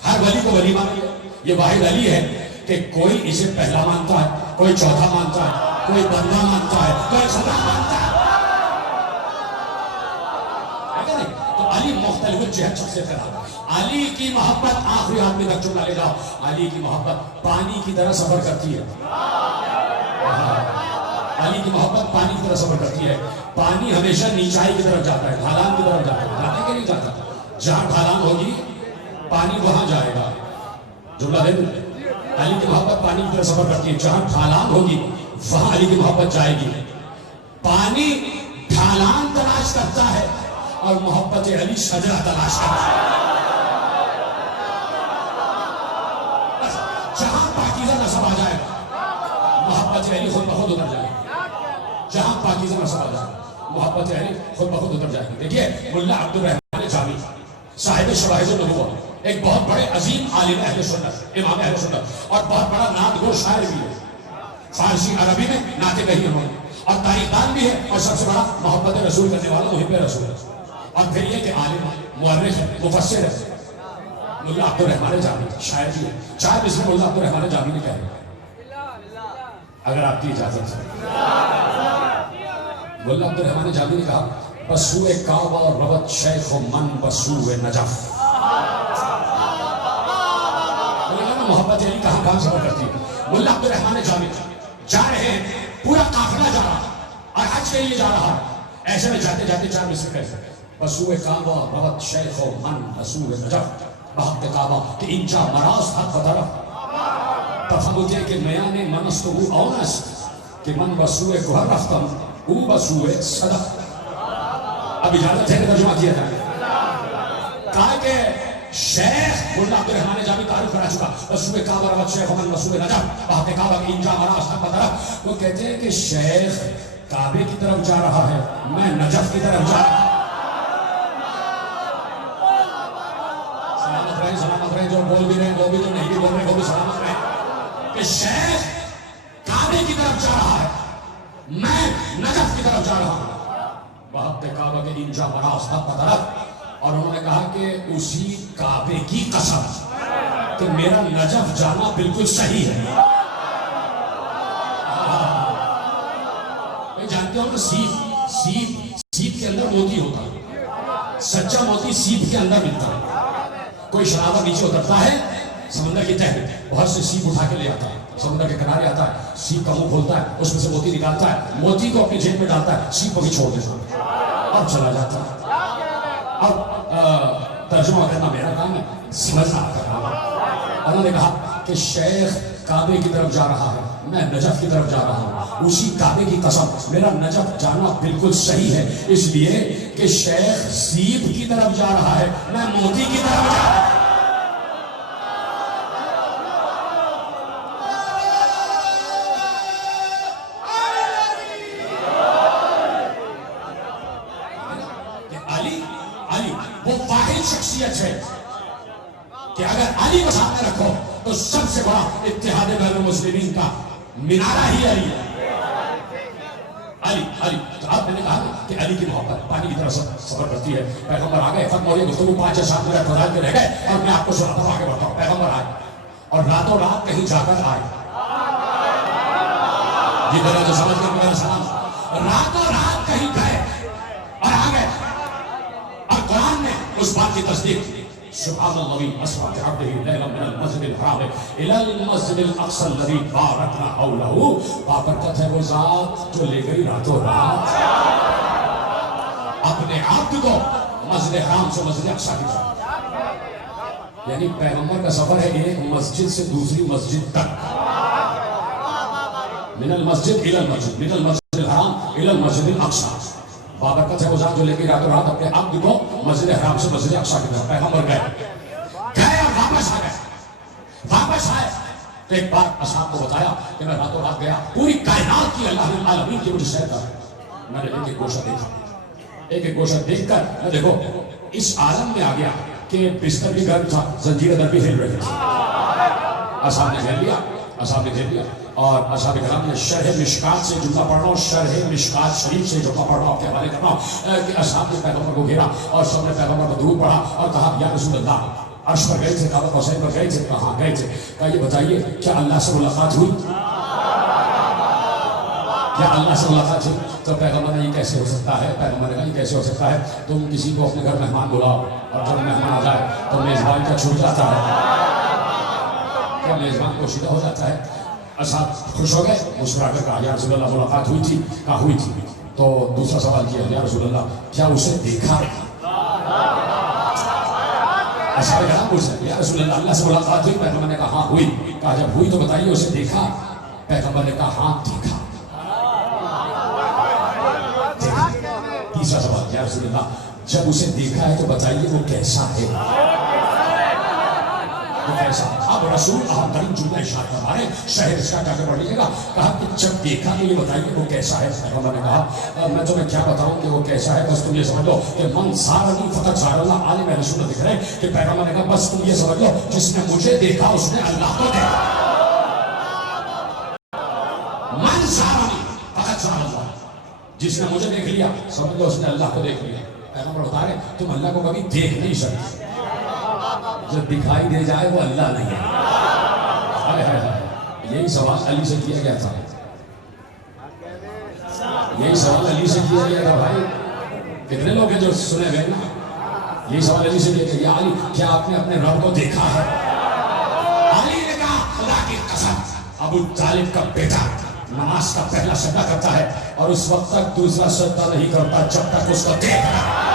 ہر ولی کو ولی مانا گیا. یہ واحد علی ہے کہ کوئی اسے پہلا مانتا ہے، کوئی چوتھا مانتا ہے، کوئی بندہ مانتا ہے، کوئی خدا مانتا ہے. تو علی مختلف جہت شخصیت کا نام ہے. علی کی محبت آخری آدمی تک چلا لے جاؤ، علی کی محبت پانی کی طرح سفر کرتی ہے. علی کی محبت پانی کی طرح سفر کرتی ہے. پانی ہمیشہ نیچائی کی طرف جاتا ہے، ڈھلان کی طرف جاتا ہے، جانے کے نہیں جاتا. جہاں ڈھلان ہوگی پانی وہاں جائے گا. جملہ دے دوں، علی کی محبت پانی کی طرف سفر کرتی ہے. جہاں ڈھلان ہوگی وہاں علی کی محبت جائے گی. پانی ڈھلان تلاش کرتا ہے اور محبت علی شجرہ تلاش کرتا ہے. جہاں پاکیزہ نسب آ جائے محبت علی خود بخود اتر جائے گی. جہاں پاکیزہ نسب آ جائے محبت علی خود بخود اتر جائے گی. دیکھیے ملا عبد الرحمن جامی صاحب شواہد النبوہ، ایک بہت بڑے عظیم عالم اہل سنت، امام اہل سنت، اور بہت بڑا نعت گو شاعر بھی ہے. فارسی عربی میں نعتیں کہی انہوں نے، اور تاریخ دان بھی ہے، اور سب سے بڑا محبت رسول کرنے والا محب رسول ہے. اور پھر یہ کہ عالم مورخ مفسر ہے. ملا عبد الرحمن جامی شاعر بھی ہے. چار اس میں ملا عبد الرحمن جامی نے کہا ہے، اگر آپ کی اجازت ہے ملا عبد الرحمن جامی نے کہا بسوئے کعبہ روت شیخ و من بسوئے نجف. محبت علی کہاں سفر کرتی ہے. ملا عبد الرحمن جامی جا رہے ہیں, پورا قافلہ جا رہا اور حج کے لیے جا رہا ہے. ایسے میں جاتے جاتے 4 مصرع کہتے ہیں بسوئے کعبہ روت شیخ و من بسوئے نجف بحق کعبہ کہ اینجا مراز حق بطرف تفهموتی که میان من است و او آن است که من به سوی گوهر رفتم او به سوی صدف. اب اجازت ہے کہ ترجمہ کیا جائے. کہا کہ شیخ ملا عبد الرحمن جامی تعریف کرا چکا بسوئے کعبہ روت شیخ من بسوئے نجف بحق کعبہ کہ اینجا مراز حق بطرف. وہ کہتے ہیں کہ شیخ کعبے کی طرف جا رہا ہے, میں نجف کی طرف جا رہا ہوں. سلامت رہے جو بول بھی رہے ہیں, وہ بھی جو نہیں بھی بول رہے وہ بھی سلامت رہے. کہ شیخ کعبے کی طرف جا رہا ہے, میں نجف کی طرف جا رہا ہوں. وحق کعبہ کے اینجا مراز حق بطرف. اور انہوں نے کہا کہ اسی کعبے کی قسم کہ میرا نجف جانا بالکل صحیح ہے. جانتے ہو نا سیپ کے اندر موتی ہوتا ہے, سچا موتی سیپ کے اندر ملتا ہے. کوئی شرابہ نیچے اترتا ہے سمندر کی تہہ میں, بہت سے سیپ اٹھا کے لے آتا ہے, سمندر کے کنارے آتا ہے, سیپ کا منہ کھولتا ہے, اس میں سے موتی نکالتا ہے, موتی کو اپنی جیب میں ڈالتا ہے, سیپ کو بھی چھوڑ دیتا ہے اور چلا جاتا ہے. اب ترجمہ کرنا میرا کام ہے, سمجھنا آپ کا کام ہے. انہوں نے کہا کہ شیخ کعبے کی طرف جا رہا ہے, میں نجف کی طرف جا رہا ہوں. اسی کعبے کی قسم میرا نجف جانا بالکل صحیح ہے, اس لیے کہ شیخ سیپ کی طرف جا رہا ہے, میں موتی کی طرف جا رہا ہوں. شخصیت ہے کہ اگر علی کو سامنے رکھو تو سب سے بڑا اتحاد بین المسلمین کا مینارہ ہی علی ہے. علی تو آپ نے کہا کہ علی کی محبت پانی کی طرح سفر کرتی ہے. پیغمبر آگئے, ختم ہو گئی گفتگو, 5-7 منٹ گزار کے رہ گئے اور میں آپ کو سناتا ہوں, آگے بڑھتا ہوں. پیغمبر آئے اور راتوں رات کہیں جا کر آئے. یہ میرا جو سمجھ کر میرا سلام, راتوں رات کہیں گئے اور آ گئے. اور قرآن نے اس بات کی تصدیق کی, سبحان اللہ اسرا بعبده لیلا من المسجد الحرام الى المسجد الاقصى الذي باركنا حوله. بابرکت ہے وہ ذات جو لے گئی راتوں رات اپنے عبد کو مسجد حرام سے مسجد اقصی کی طرف. یعنی پیغمبر کا سفر ہے ایک مسجد سے دوسری مسجد تک, من المسجد الى المسجد, من المسجد الحرام الى المسجد الاقصی. بابرکت ہے وہ ذات جو لے گئی راتوں رات اپنے عبد کو مسجد حرام سے مسجد اقصی کی طرف. پیغمبر گئے اور واپس آ گئے. واپس آئے تو ایک بار اصحاب کو بتایا کہ میں راتوں رات گیا, پوری کائنات کی اللہ العالمین کی مجھے سیر کر, میں نے ایک ایک گوشہ دیکھا. ایک ایک گوشہ دیکھ کر میں دیکھو اس عالم میں آ گیا کہ بستر بھی گرم تھا, زنجیر در بھی ہل رہی تھی. اصحاب نے گھیر لیا, اصحاب نے گھیر لیا. اور اصحاب کرام نے شرح مشکات سے جملہ پڑھ رہا ہوں, شرح مشکات شریف سے جملہ پڑھ رہا ہوں, آپ کے حوالے کر رہا ہوں کہ اصحاب نے پیغمبر کو گھیرا اور سب نے پیغمبر کو درود پڑھا اور کہا یا رسول اللہ, عرش پر گئے تھے, کعبہ حسین پر گئے تھے, کہاں گئے تھے؟ کہا یہ بتائیے کیا اللہ سے ملاقات ہوئی؟ کیا اللہ سے ملاقات ہوئی؟ تو پیغمبر نے یہ کیسے ہو سکتا ہے, پیغمبر نے کہا یہ کیسے ہو سکتا ہے, تم کسی کو اپنے گھر مہمان بلاؤ اور جب مہمان آ جائے تو میزبان کا چھوٹ جاتا ہے, کیا میزبان کو شدہ ہو جاتا ہے. اصحاب خوش ہو گئے, مسکرا کر کہا یا رسول اللہ ملاقات ہوئی تھی؟ کہا ہوئی تھی. تو دوسرا سوال کیا یا رسول اللہ کیا اسے دیکھا؟ اصحاب کرام پوچھتے یا رسول اللہ اللہ سے ملاقات ہوئی؟ پیغمبر نے کہا ہاں ہوئی. کہا جب ہوئی تو بتائیے اسے دیکھا؟ پیغمبر نے کہا ہاں دیکھا. تیسرا سوال یا رسول اللہ جب اسے دیکھا ہے تو بتائیے وہ کیسا ہے؟ اب رسول کریم جملہ اشارہ فرما رہے ہیں, شہر اس کا جا کے پڑھ لیجیے گا. کہا کہ جب دیکھا تو یہ بتائیے وہ کیسا ہے. پیغمبر نے کہا میں تمہیں کیا بتاؤں کہ وہ کیسا ہے, بس تم یہ سمجھ لو کہ من سارنی فقط سار اللہ. عالم اہل سنت دکھ رہے ہیں کہ پیغمبر نے کہا بس تم یہ سمجھ لو جس نے مجھے دیکھا اس نے اللہ کو دیکھا. من سارنی فقط سار اللہ, جس نے مجھے دیکھ لیا سمجھ لو اس نے اللہ کو دیکھ لیا. پیغمبر بتا رہے تم اللہ کو کبھی دیکھ نہیں سکتے, جب دکھائی دے جائے وہ اللہ نہیں ہے. یہی سوال علی سے کیا گیا تھا. یہی سوال علی سے کیا گیا تھا بھائی. کتنے لوگ ہیں جو سنے گئے نا؟ یہی سوال علی سے کیا کہ یا علی کیا آپ نے اپنے رب کو دیکھا ہے؟ علی نے کہا خدا کی قسم ابو طالب کا بیٹا نماز کا پہلا سجدہ کرتا ہے اور اس وقت تک دوسرا سجدہ نہیں کرتا جب تک اس کو دیکھ رہا ہے.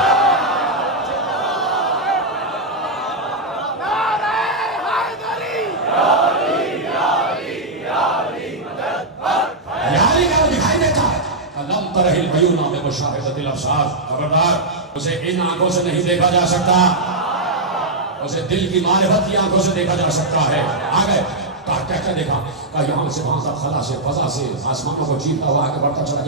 خبردار اسے ان آنکھوں سے نہیں دیکھا جا سکتا, اسے دل کی معرفت کی آنکھوں سے دیکھا جا سکتا ہے. آگے کیا کیا دیکھا؟ کہا یہاں سے وہاں تک خلا سے فضا سے آسمانوں کو چیرتا ہوا آگے بڑھتا چلا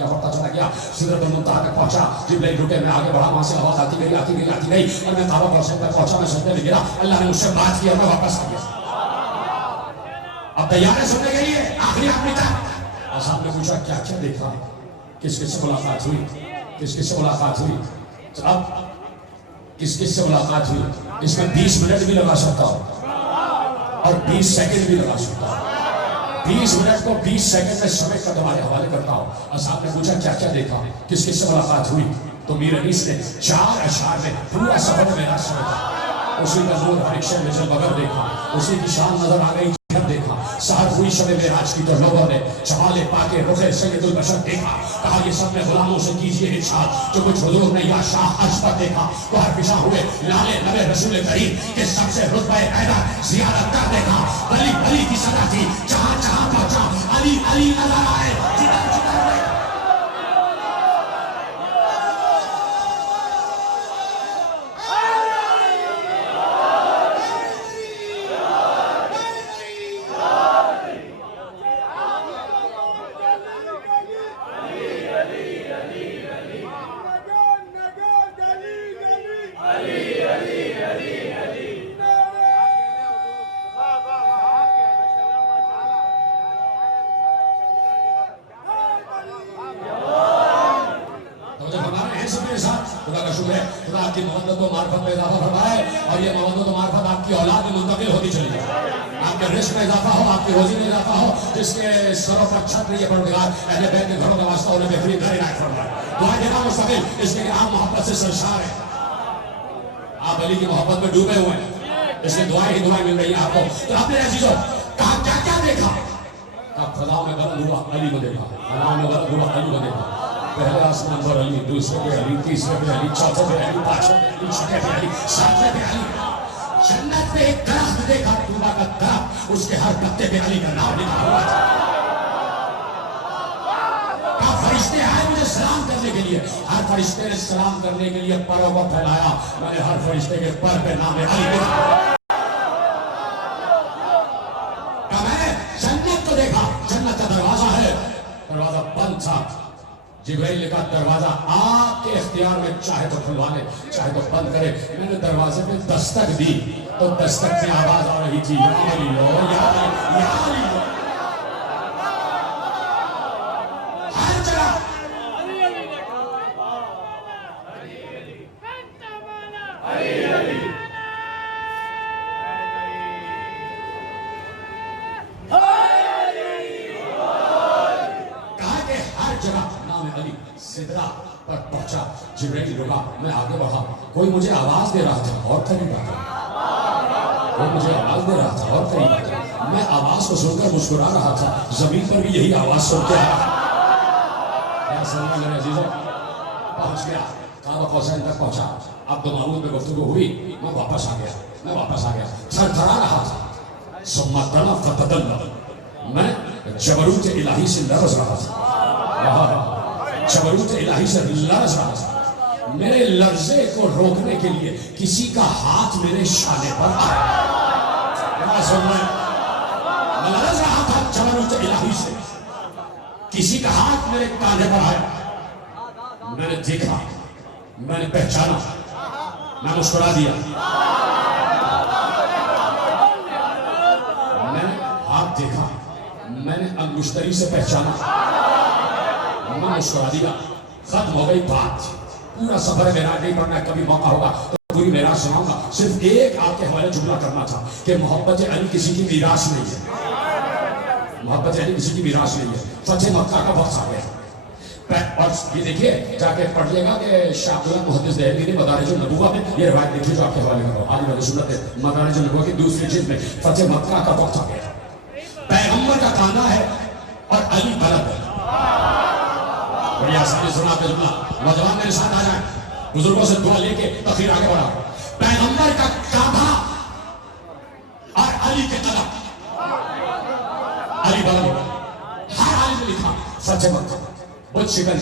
گیا سدرۃ المنتہا تک پہنچا. جبرائیل رکے, میں آگے بڑھا, وہاں سے آواز آتی گئی اور میں کعبہ پر سجدے پہنچا, میں سجدے میں گرا, اللہ نے مجھ سے بات کیا, میں واپس آ گیا. اب تیار ہے سننے کے لیے آخری آدمی تک. صاحب نے پوچھا کیا کیا دیکھا, کس کس سے ملاقات ہوئی, کس کس سے ملاقات ہوئی؟ اب کس کس سے ملاقات ہوئی اس میں 20 منٹ بھی لگا سکتا ہوں اور 20 سیکنڈ بھی لگا سکتا ہوں. 20 منٹ کو 20 سیکنڈ میں سمے کا تمہارے حوالے کرتا ہوں. اور صاحب نے پوچھا کیا کیا دیکھا, کس کس سے ملاقات ہوئی؟ تو میر انیس نے 4 اشعار میں پورا سفر میں راج سمجھا. اسی کا نور ہر ایک شے میں جلوہ گر دیکھا, اسی کی شان نظر آ گئی جب دیکھا. سحر ہوئی شب معراج کی تو لوگوں نے جمال پاک رخ سید البشر دیکھا. کہا یہ سب میں غلاموں سے کیجئے ارشاد جو کچھ حضور نے یا شاہ عرش پر دیکھا. تو ہر پیشہ ہوئے لالے نبے رسول کریم کہ سب سے رتبہ پیدا زیارت کر دیکھا. علی علی کی صدا تھی جہاں جہاں پہنچا, علی علی نظر آئے جدھر جدھر میں. خدا کا شکر ہے, خدا آپ کی محبت و معرفت میں اضافہ فرمائے اور یہ محبت و معرفت آپ کی اولاد میں منتقل ہوتی چلی جائے. آپ کے رزق میں اضافہ ہو, آپ کی روزی میں اضافہ ہو, جس کے سروں پر چھت نہیں ہے پروردگار اہل بیت کے گھروں کا واسطہ انہیں بہترین گھر عنایت فرمائے. دعائیں دینا مستقل اس لیے کہ آپ محبت سے سرشار ہیں, آپ علی کی محبت میں ڈوبے ہوئے ہیں, اس لیے دعائیں ہی دعائیں مل رہی ہیں آپ کو. تو اپنے عزیزوں کہا کیا کیا دیکھا؟ کہا فضاؤں میں بلند ہوا علی کو دیکھا, فضاؤں میں بلند ہوا علی کو دیکھا. پہلے آسمان پر علی, دوسرے پہ علی, تیسرے پہ علی, چوتھے پہ علی, پانچویں پہ علی, چھٹے پہ علی, ساتویں پہ علی. جنت پہ ایک درخت دیکھا, طوبیٰ کا درخت, اس کے ہر پتے پہ علی کا نام لکھا ہوا تھا. کہا فرشتے آئے مجھے سلام کرنے کے لیے, ہر فرشتے نے سلام کرنے کے لیے پروں کو پھیلایا, میں نے ہر فرشتے کے پر پہ نام علی لکھا. کہا میں جنت کو دیکھا, جنت کا دروازہ ہے, دروازہ بند تھا. جبرائیل نے کہا دروازہ آپ کے اختیار میں, چاہے تو کھلوا لے چاہے تو بند کرے. میں نے دروازے پہ دستک دی تو دستک میں آواز آ رہی تھی, یا علی لو, یا علی, یا علی لو. ہر جگہ کہا کہ ہر جگہ علی. سدرہ پر پہنچا, جبرائیل رکا, میں آگے بڑھا, کوئی مجھے آواز دے رہا تھا اور قریب آتا, کوئی مجھے آواز دے رہا تھا اور قریب آتا. میں آواز کو سن کر مسکرا رہا تھا, زمین پر بھی یہی آواز سن کے آیا. کیا سننا میرے عزیزوں, پہنچ گیا, کعبہ قوسین تک پہنچا. اب تو معمول میں گفتگو ہوئی, میں واپس آ گیا, تھر تھرا رہا تھا. ثم دنا فتدلل, میں جبروت الہی سے لرز رہا تھا, جبروت الہی سے لرز رہا تھا. میرے لرزے کو روکنے کے لیے کسی کا ہاتھ میرے شانے پر آیا. میں لرز رہا تھا جبروت الہی سے, کسی کا ہاتھ میرے کاندھے پر آیا. میں نے دیکھا, میں نے پہچانا, میں مسکرا دیا. میں نے ہاتھ دیکھا, میں نے انگشتری سے پہچانا, میں مسکرا دیا. ختم ہو گئی بات. پورا سفر معراج نہیں پڑھنا ہے, کبھی موقع ہوگا تو پوری معراج سناؤں گا. صرف ایک آپ کے حوالے جملہ کرنا تھا کہ محبت علی کسی کی میراث نہیں ہے, محبت علی کسی کی میراث نہیں ہے. فتح مکہ کا وقت آ گیا, اور یہ دیکھیے جا کے پڑھ لے گا کہ شاہ عبداللہ محدث دہلوی نے مدارج النبوہ میں یہ روایت دیکھیے جو آپ کے حوالے کرو عالم اہل سنت ہے مدارج النبوہ کی دوسری جلد میں فتح مکہ کا وقت آ گیا پیغمبر کا کانا ہے اور علی بلد ہے بڑی آسانی سنا پہ جملہ نوجوان میرے ساتھ آ جائیں بزرگوں سے دعا لے کے تخیر آگے بڑھا پیغمبر کا کعبہ اور علی کے طرف علی بلد ہر عالم نے لکھا فتح مکہ بہت شکن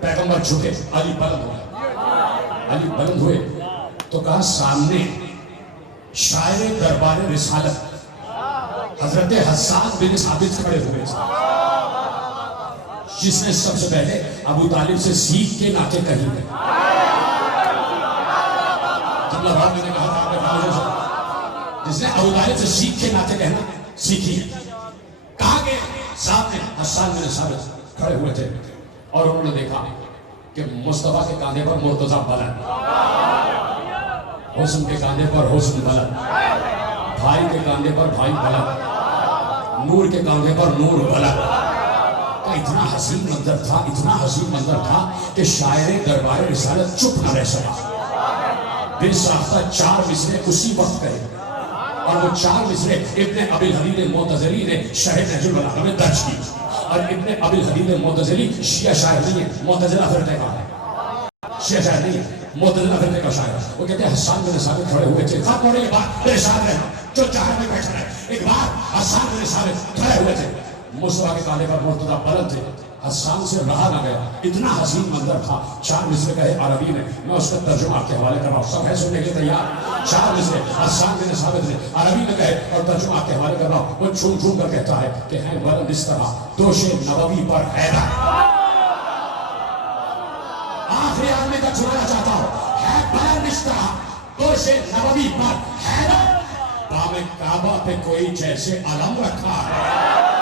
پیغمبر جھکے علی بلند ہوئے علی بلند ہوئے تو کہا سامنے شاعر دربار رسالت حضرت حسان بن ثابت کھڑے ہوئے جس نے سب سے پہلے ابو طالب سے سیکھ کے نعتیں کہی ہیں جملہ بات میں نے کہا تھا جس نے ابو طالب سے سیکھ کے نعتیں کہنا سیکھی ہیں کہا کہ سامنے حسان بن ثابت کھڑے ہوئے تھے اور انہوں نے دیکھا کہ مصطفیٰ کے کاندھے پر مرتضیٰ بلند حسن کے کاندھے پر حسن بلند بھائی کے کاندھے پر بھائی بلند نور کے کاندھے پر نور بلند اتنا حسین منظر تھا اتنا حسین منظر تھا کہ شاعر دربار رسالت چپ نہ رہ سکا بے ساختہ 4 مصرے اسی وقت کہے اور وہ 4 مصرے ابن ابی الحدید معتزلی نے شرح نہج البلاغہ میں درج کی اور ابن ابی الحدید معتزلی شیعہ شاعر نہیں ہے معتزلہ فرقے کا ہے شیعہ شاعر نہیں ہے معتزلہ فرقے کا شاعر ہے وہ کہتے ہیں حسان بن ثابت کھڑے ہوئے تھے خط پڑھنے کے بعد پریشان رہنا جو چاہے میں بیٹھ رہے ایک بار حسان بن ثابت کھڑے ہوئے تھے مصطفیٰ کے کاندھے پر مرتضیٰ بلند تھے حسان سے رہا نہ گیا اتنا حسین منظر تھا 4 مصرے کہے عربی میں اس کا ترجمہ آپ کے حوالے کر رہا ہوں سب ہے سننے کے تیار 4 مصرے حسان بن ثابت نے عربی میں کہے اور ترجمہ آپ کے حوالے کر رہا ہوں وہ چھوم چھوم کر کہتا ہے کہ ہیں بلند اس طرح دوش نبوی پر حیدر آخری آدمی کا چھڑانا چاہتا ہوں ہے بلند اس طرح دوش نبوی پر حیدر بام کعبہ پہ کوئی جیسے علم رکھا ہے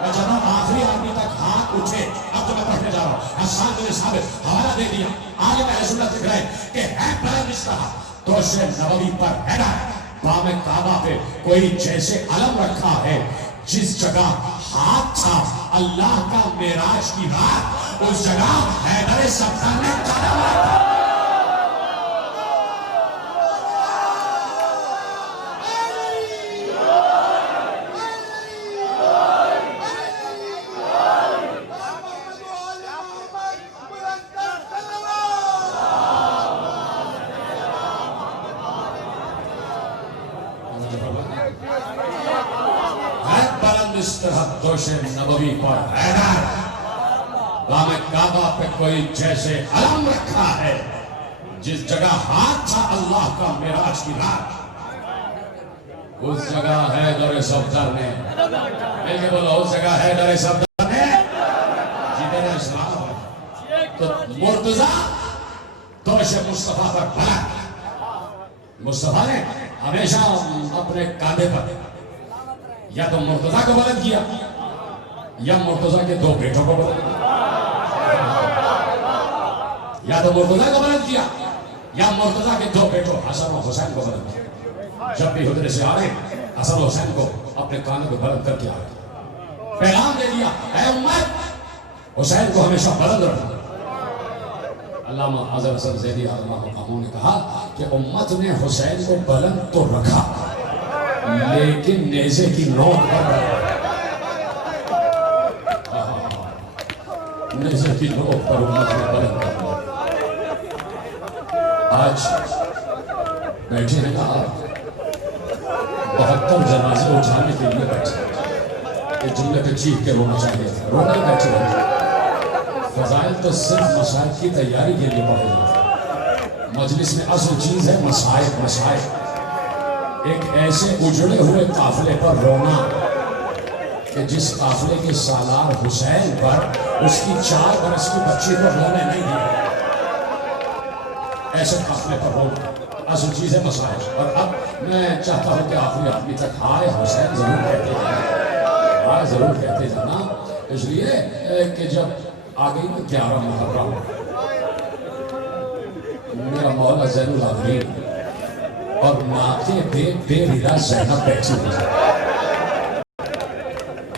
میں جب آخری آدمی تک ہاتھ اٹھے اب تو میں پڑھنے جا رہا ہوں حسان بن ثابت حوالہ دے دیا عالم اہل سنت لکھ رہے کہ ہے بلند اس طرح دوش نبوی پر حیدر بام کعبہ پہ کوئی جیسے علم رکھا ہے جس جگہ ہاتھ تھا اللہ کا معراج کی رات اس جگہ حیدر صفدر نے قدم رکھا اس طرح دوش نبوی پر حیدر بام کعبہ پہ کوئی جیسے علم رکھا ہے جس جگہ ہاتھ تھا اللہ کا معراج کی رات اس جگہ حیدر صفدر نے مل کے بولو اس جگہ حیدر صفدر نے جیتے نے اسلام تو مرتضیٰ دوش مصطفیٰ پر بلند مصطفیٰ نے ہمیشہ اپنے کاندھے پر یا تو مرتضیٰ کو بلند کیا یا مرتضیٰ کے 2 بیٹوں کو بلند کیا یا تو مرتضیٰ کو بلند کیا یا مرتضیٰ کے 2 بیٹوں حسن و حسین کو بلند کیا جب بھی حضرت سے آ رہے حسن و حسین کو اپنے کانوں کو بلند کر کے آ رہے پیغام دے دیا اے امت حسین کو ہمیشہ بلند رکھنا علامہ اظہر حسن زیدی نے کہا کہ امت نے حسین کو بلند تو رکھا لیکن نیزے کی نوک پر نیزے کی نوک پر امت نے بلند کر آج بیٹھے ہیں نا 72 جنازے اٹھانے کے لیے بیٹھے یہ جملے پہ چیخ کے رونا چاہیے تھا رونا بیٹھے ہوئے فضائل تو صرف مسائل کی تیاری کے لیے پڑھے ہوئے مجلس میں اصل چیز ہے مسائل ایک ایسے اجڑے ہوئے قافلے پر رونا کہ جس قافلے کے سالار حسین پر اس کی 4 برس کی بچی کو رونے نہیں دیا ایسے قافلے پر رونا اصل چیز ہے مسائل اور اب میں چاہتا ہوں کہ آخری آدمی تک ہائے حسین ضرور کہتے جانا ہائے ضرور کہتے جانا اس لیے کہ جب آگئی میں 11 محرم میرا مولا زین العابدین اور ناطے بے رضا زینب بیٹھی ہوئی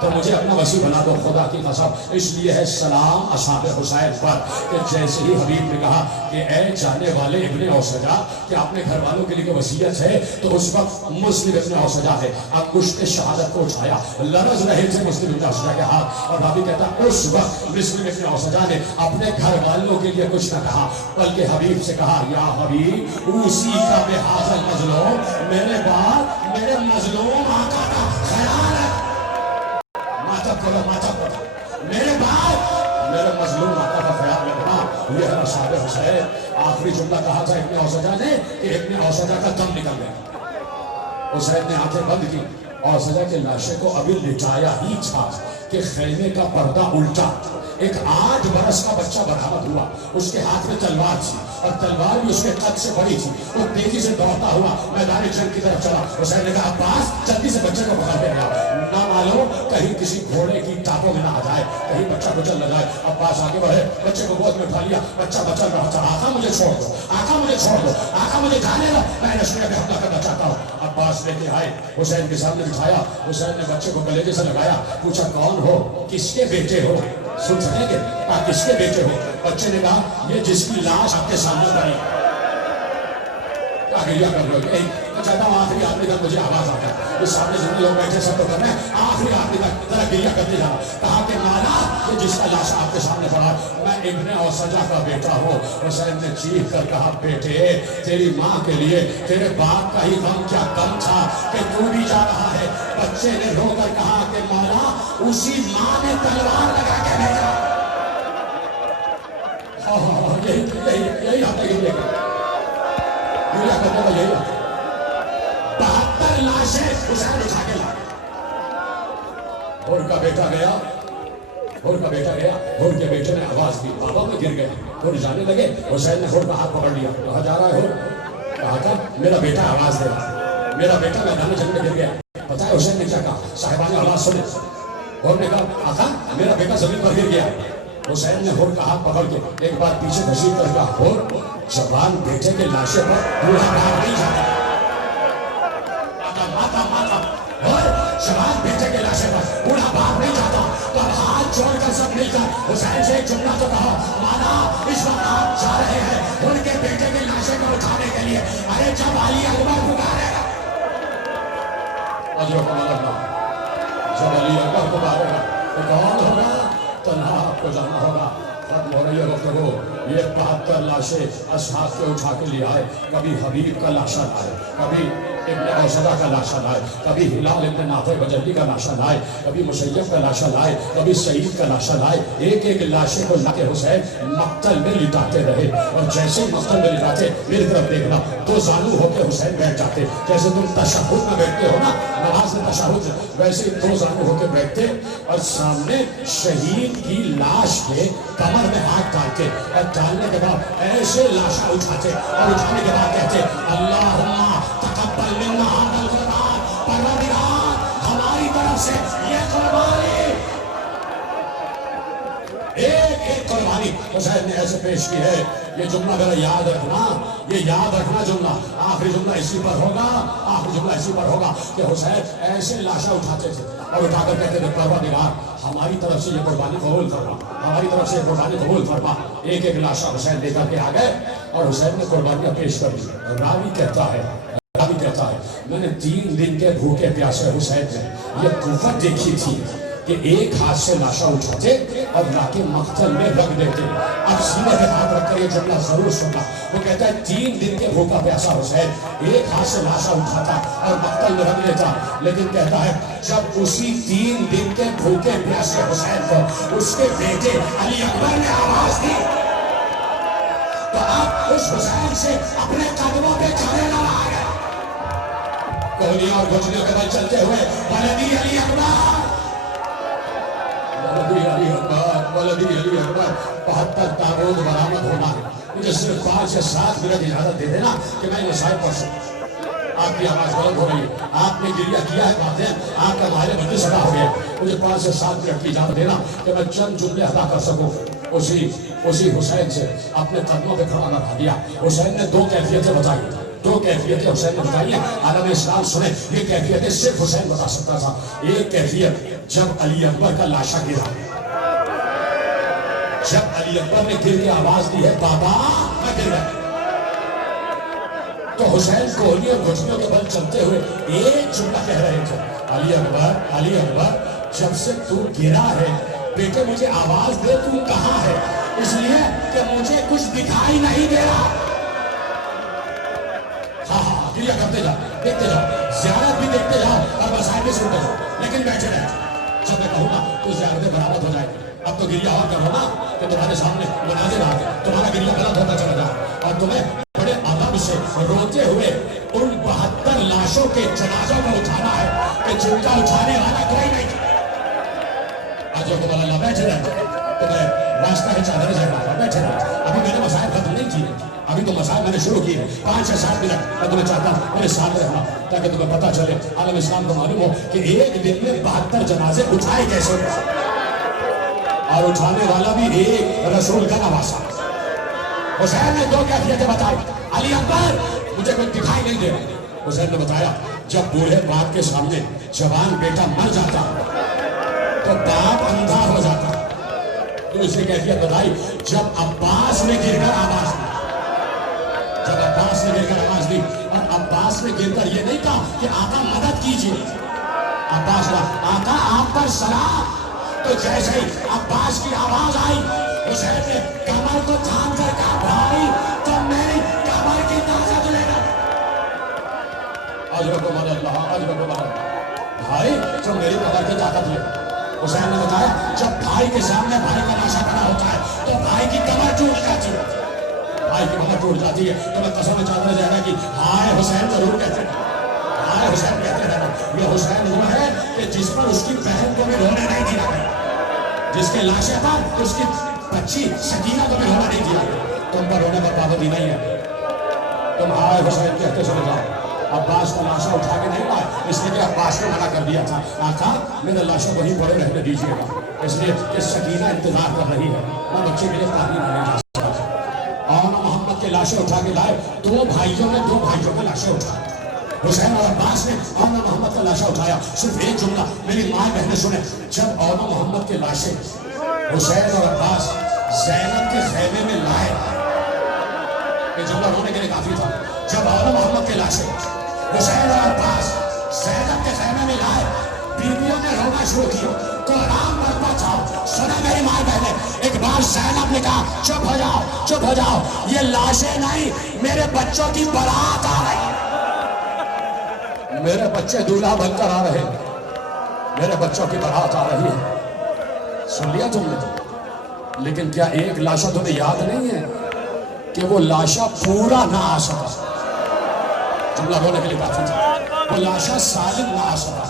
تو مجھے اپنا وسیع بنا دو خدا کی قسم. اس لیے ہے سلام اصحاب حسین پر کہ جیسے ہی حبیب نے کہا کہ اے جانے والے ابن اوسجا کہ اپنے گھر والوں کے لیے وصیت ہے، تو اس وقت مسلم ابن اوسجا ہے انگشت شہادت کو اٹھایا، لرز رہے تھے مسلم ابن اوسجا کے ہاتھ، اور راوی کہتا اس وقت مسلم ابن اوسجا نے اپنے گھر والوں کے لیے کچھ نہ کہا بلکہ حبیب سے کہا یا حبیب اسی کا بحاظ المظلوم، میرے بعد میرے مظلوم آقا کا خیال ہے. ماتب کرو میرے بعد میرے مظلوم آقا کا خیال رکھنا. یہ ہے اصحاب حسین. آخری جملہ کہا تھا ابن اوسجا نے کہ ابن اوسجا کا دم نکل گیا. حسین نے آنکھیں بند کی. اوسجا کے لاشے کو ابھی لٹایا ہی تھا کہ خیمے کا پردہ الٹا. ایک 8 برس کا بچہ برآمد ہوا، اس کے ہاتھ میں تلوار تھی اور تلوار بھی اس کے قد سے بڑی تھی. وہ تیزی سے دوڑتا ہوا میدان جنگ کی طرف چلا. حسین نے کہا عباس جلدی سے بچے کو پکڑ کے لیا، نہ معلوم کہیں کسی گھوڑے کی ٹاپوں میں نہ آ جائے، کہیں بچہ کچل نہ جائے. عباس آگے بڑھے، بچے کو گود میں اٹھا لیا. بچہ بچل رہا تھا. آقا مجھے چھوڑ دو، آقا مجھے چھوڑ دو، آقا مجھے جانے دو، میں نشریہ پہ حملہ کرنا چاہتا ہوں. عباس لے کے آئے، حسین کے سامنے بٹھایا. حسین نے بچے کو گلے سے لگایا، پوچھا کون ہو، کس کے بیٹے ہو؟ سن سکیں گے آپ کس کے بیٹے ہو؟ بچے نے کہا یہ جس کی لاش آپ کے سامنے پڑی. کیا گریا کر رہے ہو؟ میں چاہتا ہوں آخری آدمی تک مجھے آواز آتا ہے. اس سامنے جتنے لوگ بیٹھے سب تو کرنا ہے آخری آدمی تک ذرا گریا کرتے جانا. کہا کہ مولا یہ جس کا لاش آپ کے سامنے پڑا میں ابن اوسجا کا بیٹا ہوں. حسین نے چیخ کر کہا بیٹے تیری ماں کے لیے تیرے باپ کا ہی غم کیا کم تھا کہ تو بھی جا رہا ہے. بچے نے رو کر کہا کہ مولا اسی ماں نے تلوار لگا کے بھیجا. یہی آتا ہے یہ کرنے کا یہی 72 لاشیں حسین اٹھا کے لا. اور کا بیٹا گیا، اور کا بیٹا گیا، اور کے بیٹے نے آواز دی، بابا میں گر گیا. اور جانے لگے. حسین نے اور کا ہاتھ پکڑ لیا. کہاں جا رہا ہے؟ کہا تھا میرا بیٹا آواز دے رہا، میرا بیٹا میدان جنگ میں گر گیا. پتہ ہے حسین نے کیا کہا؟ صاحبان نے آواز سنے اور نے کہا آقا میرا بیٹا زمین پر گر گیا. حسین نے ہور کا ہاتھ پکڑ کے ایک بار پیچھے گھسیٹ کر کہا ہور جوان بیٹے کے لاشے پر بوڑھا باپ نہیں جاتا. ہور جوان بیٹے کے لاشے پر بوڑھا باپ نہیں جاتا. تو اب ہاتھ جوڑ کر سب مل کر حسین سے ایک جملہ تو کہا مانا اس وقت آپ جا رہے ہیں ان کے بیٹے کے لاشے کو اٹھانے کے لیے. ارے جب علی اکبر پکارے گا جب علی اکبر پکارے گا تو کون ہوگا؟ تنہا آپ کو جانا ہوگا. ختم ہو رہی ہے گفتگو. یہ 72 لاشیں اصحاب کے اٹھا کے لے آئے. کبھی حبیب کا لاشا لائے، کبھی ابن اوسجا کا لاشا لائے، کبھی ہلال ابن نافع بجلی کا لاشا لائے، کبھی مشیف کا لاشا لائے، کبھی سعید کا لاشا لائے. ایک ایک لاشے کو لا کے حسین مقتل میں لٹاتے رہے. اور جیسے مقتل میں لٹاتے میری طرف دیکھنا تو زانو ہو کے حسین بیٹھ جاتے. جیسے تم تشہد میں بیٹھتے ہو نا نماز میں تشہد، ویسے 2 زانو ہو کے بیٹھتے اور سامنے شہید کی لاش کے کمر میں ہاتھ ڈالتے اور ڈالنے کے بعد ایسے لاشا اٹھاتے اور اٹھانے کے بعد کہتے اللہم تقبل منا هذا القربان. پروردگار ہماری طرف سے یہ قربانی ایک ایک قربانی حسین نے ایسے پیش کی ہے. یہ جملہ ذرا یاد رکھنا، یہ یاد رکھنا جملہ. آخری جملہ اسی پر ہوگا، آخری جملہ اسی پر ہوگا کہ حسین ایسے لاشا اٹھاتے تھے اور اٹھا کر کہتے تھے پروردگار ہماری طرف سے یہ قربانی قبول فرما، ہماری طرف سے یہ قربانی قبول فرما. ایک ایک لاشا حسین لے کر کے آ گئے اور حسین نے قربانیاں پیش کر دی. راوی کہتا ہے میں نے 3 دن کے بھوکے پیاسے حسین نے یہ قوت دیکھی تھی کہ ایک ہاتھ سے لاشا اٹھاتے اور لا کے مقتل میں رکھ دیتے. اب سینے پہ ہاتھ رکھ کر یہ جملہ ضرور سننا. وہ کہتا ہے 3 دن کے بھوکا پیاسا حسین ایک ہاتھ سے لاشا اٹھاتا اور مقتل میں رکھ دیتا. لیکن کہتا ہے جب اسی 3 دن کے بھوکے پیاسے حسین کو اس کے بیٹے علی اکبر نے آواز دی تو اب اس حسین سے اپنے قدموں پہ کھڑے نہ رہا گیا. کوہنیوں اور گھوچنیوں کے بل چلتے ہوئے ولدی علی اکبر، ولدی علی اکبر، ولدی علی اکبر. 72 تابوت برآمد ہونا ہے. مجھے صرف 5 سے 7 منٹ اجازت دے دینا کہ میں مسائل پڑھ سکوں. آپ کی آواز غلط ہو رہی ہے، آپ نے گریہ کیا ہے باتیں، آپ کا ماہر بندی صدا ہو گیا. مجھے 5 سے 7 منٹ کی اجازت دینا کہ میں چند جملے ادا کر سکوں. اسی حسین سے اپنے قدموں پہ کھڑا نہ رہ گیا. حسین نے 2 کیفیتیں بتائی، 2 کیفیتیں حسین نے بتائی ہیں. عالم اسلام سنیں، یہ کیفیتیں صرف حسین بتا سکتا تھا. ایک کیفیت جب علی اکبر کا لاشا گرا، جب علی اکبر نے گر کے آواز دی ہے بابا میں گر گیا، تو حسین کوہنی اور گھٹنوں کے بل چلتے ہوئے ایک جملہ کہہ رہے تھے، علی اکبر جب سے تو گرا ہے بیٹے مجھے آواز دے تو کہاں ہے، اس لیے کہ مجھے کچھ دکھائی نہیں دے رہا۔ ہاں گریا کرتے جاؤ، دیکھتے جاؤ، زیارت بھی دیکھتے جاؤ اور مسائل بھی سنتے جاؤ، لیکن بیٹھے رہے جب میں کہوں گا تو زیارتیں برابر ہو جائیں۔ اب تو گریا اور کرو نا کہ تمہارے سامنے مناظر آ گئے، تمہارا گریا غلط ہوتا چلا جائے اور تمہیں بڑے ادب سے روتے ہوئے ان 72 لاشوں کے جنازوں کو اٹھانا ہے کہ جن کا اٹھانے والا کوئی نہیں۔ آج کو بولا اللہ بیٹھے رہے، تمہیں واسطہ ہے چادر جگہ بیٹھے رہے، ابھی میں نے مسائل ختم نہیں کیے، ابھی تو مسائل میں نے شروع کیے، 5-7 منٹ میں تمہیں چاہتا ہوں میرے ساتھ رہنا تاکہ تمہیں پتہ چلے، عالم اسلام کو معلوم ہو کہ ایک دن میں 72 جنازے اٹھائے کیسے اور اٹھانے والا بھی ایک رسول کا نواسا۔ حسین نے 2 کیفیتیں بتائی، علی اکبر مجھے کوئی دکھائی نہیں دے رہا۔ حسین نے بتایا جب بوڑھے باپ کے سامنے جوان بیٹا مر جاتا تو باپ اندھا ہو جاتا۔ دوسری کیفیت بتائی جب عباس نے گر کر آواز دی، جب عباس نے گر کر آواز دی اور عباس نے گر کر یہ نہیں کہا کہ آقا مدد کیجیے، عباس نے آقا آپ پر سلام، تو جیسے ہی عباس کی آواز آئی حسین نے کمر کو تھام کر کہا بھائی تم میری کمر کی طاقت لے گا، اجرکم اللہ اجرکم اللہ، بھائی تم میری کمر کی طاقت لے۔ حسین نے بتایا جب بھائی کے سامنے بھائی کا لاشا کھڑا ہوتا ہے تو بھائی کی کمر ٹوٹ جاتی ہے، بھائی کی کمر ٹوٹ جاتی ہے تو میں قسم چادر جانا کہ ہائے حسین ضرور کہتے ہیں، ہائے حسین کہتے رہنا۔ یہ حسین وہ ہے کہ جس پر اس کی بہن کو بھی رونے نہیں دیا گیا، جس کے لاشے پر اس کی بچی سکینہ کو بھی رونا نہیں دیا گیا، تم پر رونے پر پابندی نہیں ہے، تم ہائے حسین کہتے چلے جاؤ۔ عباس کا لاشا اٹھا کے نہیں لائے اس لیے کہ عباس نے منع کر دیا تھا، آقا میرا لاشا وہیں پڑے رہنے دیجیے گا، اس لیے کہ سکینہ انتظار کر رہی ہے، میں بچے کے لیے پانی نہیں جا سکتا۔ اور محمد کے لاشے اٹھا کے لائے، 2 بھائیوں کے لاشے اٹھائے، حسین اور عباس نے اونا محمد کا لاشا اٹھایا۔ صرف ایک جملہ میری ماں بہنیں سنیں، جب اونا محمد کے لاشے حسین اور عباس زینب کے خیمے میں لائے، یہ جملہ رونے کے لیے کافی تھا، جب اونا محمد کے لاشے حسین اور عباس زینب کے خیمے میں لائے، بیویوں نے رونا شروع کیا، قرآن پڑھتا تھا، سنیں میری ماں بہنیں، ایک بار زینب نے کہا چپ ہو جاؤ، یہ لاشیں نہیں میرے بچوں کی بارات آ رہی ہے، میرے بچے دولہا بن کر آ رہے ہیں، میرے بچوں کی بارات آ رہی ہے۔ سن لیا تم نے، لیکن کیا ایک لاشا تمہیں یاد نہیں ہے کہ وہ لاشا پورا نہ آ سکا، جملہ ہونے کے لیے کافی تھا، وہ لاشا سالم نہ آ سکا۔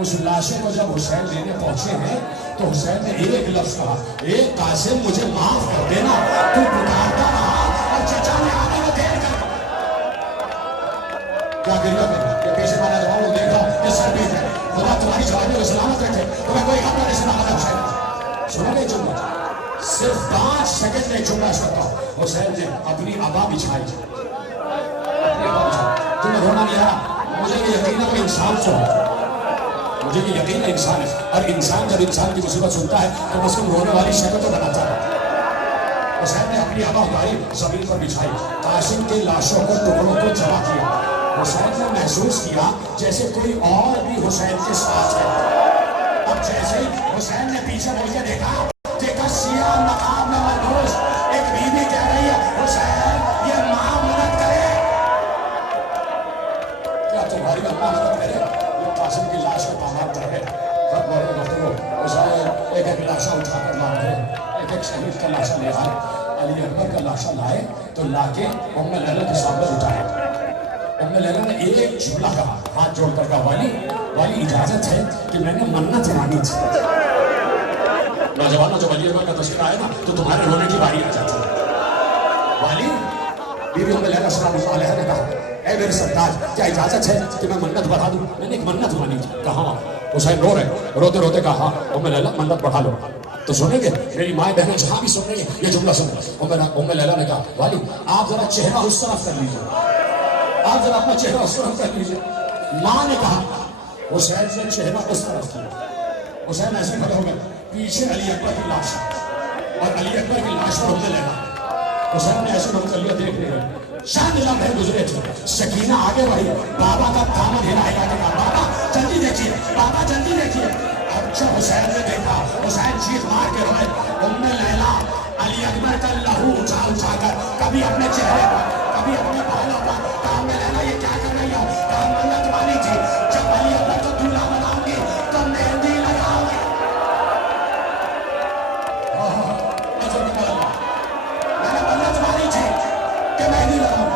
اس لاشے کو جب حسین لینے پہنچے ہیں تو حسین نے ایک لفظ کہا، اے قاسم مجھے معاف کر دینا، تو پکارتا رہا اور چچا نے آنے میں دیر کر کیا گریا کرنا، کہ پیچھے والا جواب دیکھا کہ سر بھی ہے، خدا تمہاری جوابی کو سلامت رکھے، تمہیں کوئی غم نہ سلامت ہے حسین۔ سنو گے جملہ، صرف 5 سیکنڈ میں جملہ سنتا ہوں، حسین نے اپنی عبا بچھائی، تمہیں رونا نہیں آیا، مجھے یہ یقین ہے کہ انسان سے ہے، مجھے یہ یقین ہے انسان ہے، اور انسان جب انسان کی مصیبت سنتا ہے تو بس کم رونے والی شکل تو بناتا ہے۔ حسین نے اپنی عبا اٹھائی، زمین پر بچھائی، قاسم کے لاشوں کو ٹکڑوں کو جمع کیا، حسین نے محسوس کیا جیسے کوئی اور بھی حسین کے ساتھ ہے۔ اب جیسے ہی حسین نے پیچھے مڑ کے دیکھا سیاہ مقام میں ملبوس ایک بیوی کہہ رہی ہے حسین یہ ماں مدد کرے، کیا تمہاری اللہ مدد کرے؟ یہ قاسم کی لاش کو پامال کر ہے، رب بڑے گفتگو حسین ایک لاشا اٹھا کر لا گئے، ایک شہید کا لاشا لے آئے، علی اکبر کا لاشا لائے تو لا کے ام لیلہ کے سامنے اٹھائے۔ ام لیلہ نے ایک جملہ کہا، ہاتھ جوڑ کر کہا والی اجازت ہے کہ میں نے منت مانی تھی، نوجوانوں جب علی اکبر کا تذکرہ آئے نا تو تمہارے رونے کی باری آ جاتی ہے۔ والی بیوی ام لیلہ صلی اللہ علیہ نے کہا اے میرے سردار کیا اجازت ہے کہ میں منت بڑھا دوں؟ میں نے ایک منت مانی تھی۔ کہا حسین رو رہے، روتے روتے کہا ہاں ام لیلہ منت بڑھا لو۔ تو سنیں گے میری مائیں بہنیں جہاں بھی سن رہی ہیں یہ جملہ سنیں۔ ام لیلہ نے کہا والی آپ ذرا چہرہ اس طرف کر لیجیے، آپ ذرا اپنا چہرہ اس طرف کر لیجیے۔ ماں نے کہا حسین نے چہرہ اس طرف کیا، حسین ایسے کھڑے ہو گئے، پیچھے علی اکبر کی لاش اور علی اکبر کی لاش پر رونے لگا. حسین نے ایسے منقلیہ دیکھ لیا. چند لمحے گزرے تھے، سکینہ آگے بڑھی، بابا کا دامن ہلا ہلا کے کہا بابا جلدی دیکھیے، بابا جلدی دیکھیے. اب جب حسین نے دیکھا، حسین چیخ مار کے روئے. ام لیلا علی اکبر کا لہو اٹھا اٹھا کر کبھی اپنے چہرے پر کبھی اپنے بالوں پر. کہا ام لیلا یہ کیا کر رہی ہو؟ کہا منت مانی تھی جب علی اکبر کو دولہا بناؤں گی تو مہندی لگاؤں گی. میں نے منت مانی تھی کہ مہندی لگاؤں.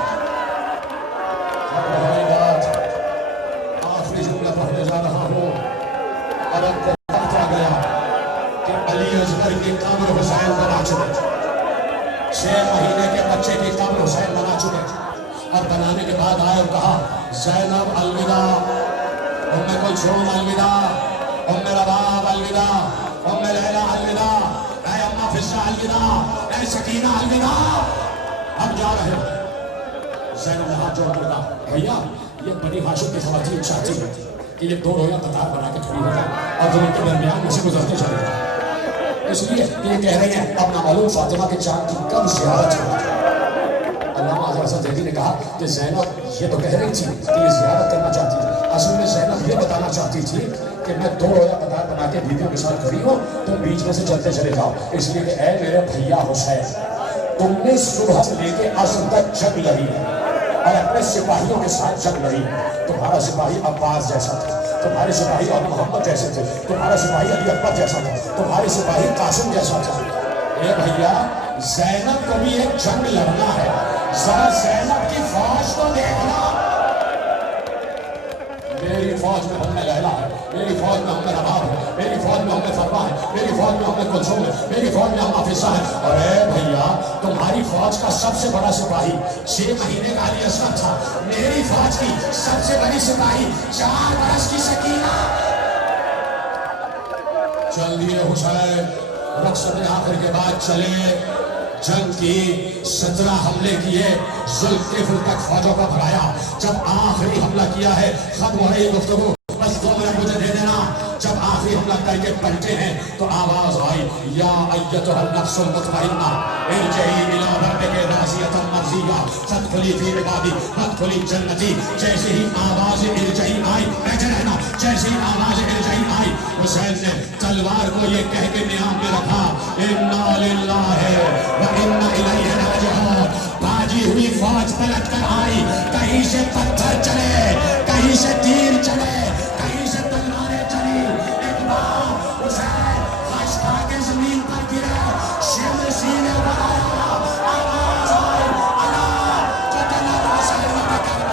آخری جملہ پڑھنے جا رہا ہوں. اب اب کو وقت آ گیا کہ علی اصغر کی قبر حسین بنا چکے. 6 مہینے کے بچے کی قبر حسین بنا چکے اور بنانے کے بعد آئے اور کہا زینب الوداع، ام کلثوم الوداع، ام رباب الوداع، ام لیلا الوداع، اے اماں فضہ الوداع، اے سکینہ الوداع. اب جا رہے ہیں. زینب نے ہاتھ جوڑ کر کہا بھیا یہ بنی ہاشم کی خواتین چاہتی ہے کہ یہ 2 رویاں قطار بنا کے کھڑی ہو جائیں اور تم ان کے درمیان میں سے گزرتے چلے جائیں. اس لیے کہ یہ کہہ رہے ہیں اب نامعلوم فاطمہ کے چاند کی کب زیارت ہوگی. علامہ اظہر حسن زیدی نے کہا کہ زینب یہ تو کہہ رہی تھی کہ یہ زیارت کرنا چاہتی تھی، اصل میں زینب یہ بتانا چاہتی تھی کہ میں 2 رویا قطار بنا کے بیویوں کے ساتھ کھڑی ہوں، تم بیچ میں سے چلتے چلے جاؤ. اس لیے کہ اے میرے بھیا حسین، تم نے صبح سے لے کے عصر تک جنگ لڑی اور اپنے سپاہیوں کے ساتھ جنگ لڑی. تمہارا سپاہی عباس جیسا تھا، تمہارے سپاہی ابو محمد جیسے تھے، تمہارا سپاہی علی اکبر جیسا تھا، تمہارے سپاہی قاسم جیسا تھا. اے بھیا زینب کو بھی ایک جنگ لڑنا ہے، ذرا زینب کی فوج کو دیکھنا. میری فوج میں ام لیلا ہے، میری فوج میں ام رباب ہے، میری فوج میں ام فروا ہے، میری فوج میں ام کلثوم ہے، میری فوج میں ام حفصہ ہے. اور اے بھیا تمہاری فوج کا سب سے بڑا سپاہی 6 مہینے کا علی اصغر تھا، میری فوج کی سب سے بڑی سپاہی 4 برس کی سکینہ. چل دیے حسین، رخصت آخر کے بعد چلے. جنگ کی 17 حملے کیے، ذوالفقار تک فوجوں کو بھرایا. جب آخری حملہ کیا ہے ختم ہو رہی گفتگو، بس 2 منٹ مجھے دے دینا. جب آخری حملہ کر کے پلٹے ہیں تو آواز آئی یا ایتھا النفس المطمئنہ ارجعی الی ربک راضیۃ مرضیہ فادخلی فی عبادی فادخلی جنتی. جیسے ہی آواز ارجعی آئی، بیٹھے رہنا، جیسے ہی آواز ارجعی آئی حسین نے تلوار کو یہ کہہ کے نیام میں رکھا انا للہ و انا الیہ راجعون. بھاگی ہوئی فوج پلٹ کر آئی، کہیں سے پتھر چلے، کہیں سے تیر چلے، کہیں سے تلواریں چلی. ایک بار حسین خش کھا کے زمین پر گرے، شمر سینے پر آیا، آواز آئی اللہ قتل الحسین بکر.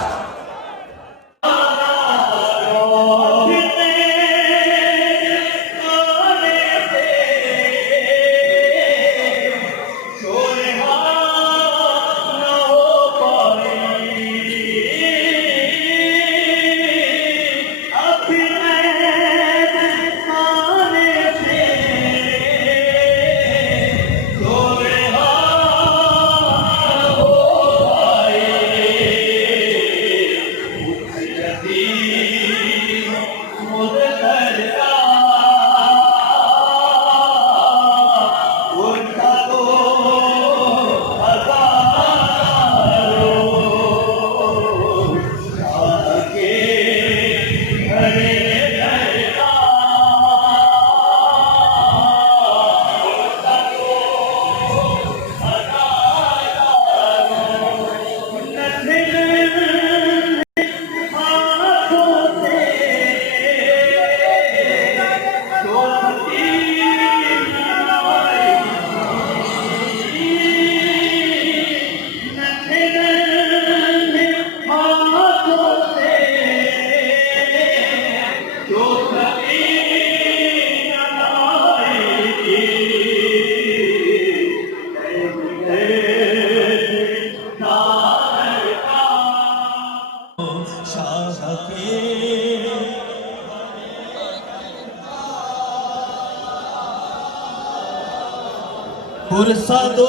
پرسادو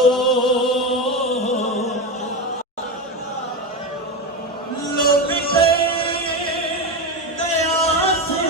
لوگ گیا سے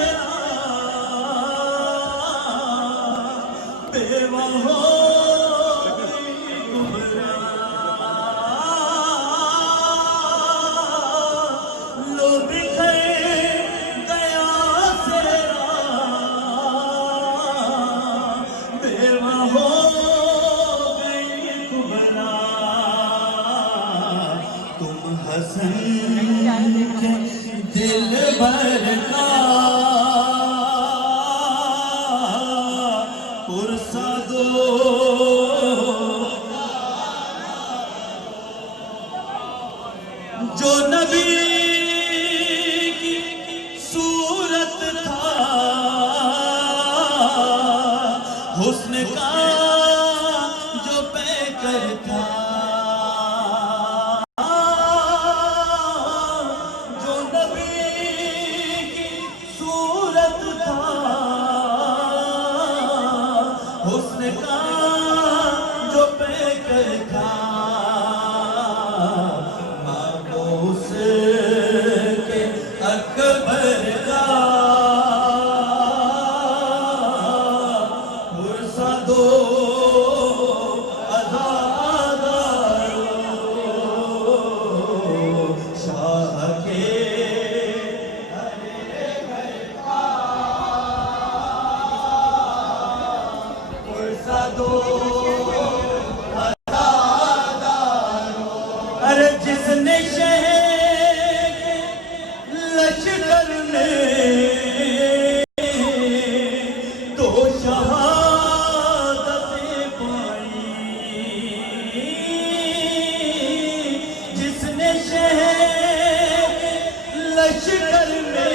دل بھر کا پرسہ دو جو نبی کی صورت تھا حسن کا جو پیکر تھا جو نبی کی صورت تھا حسن کا جو پیکر تھا اکبر کا پرسہ دو عزادارو شاہ کے پرسہ دو عزادارو ارے جس نے شہر لشکر نے تو شہادتیں پائی جس نے شہر لشکر نے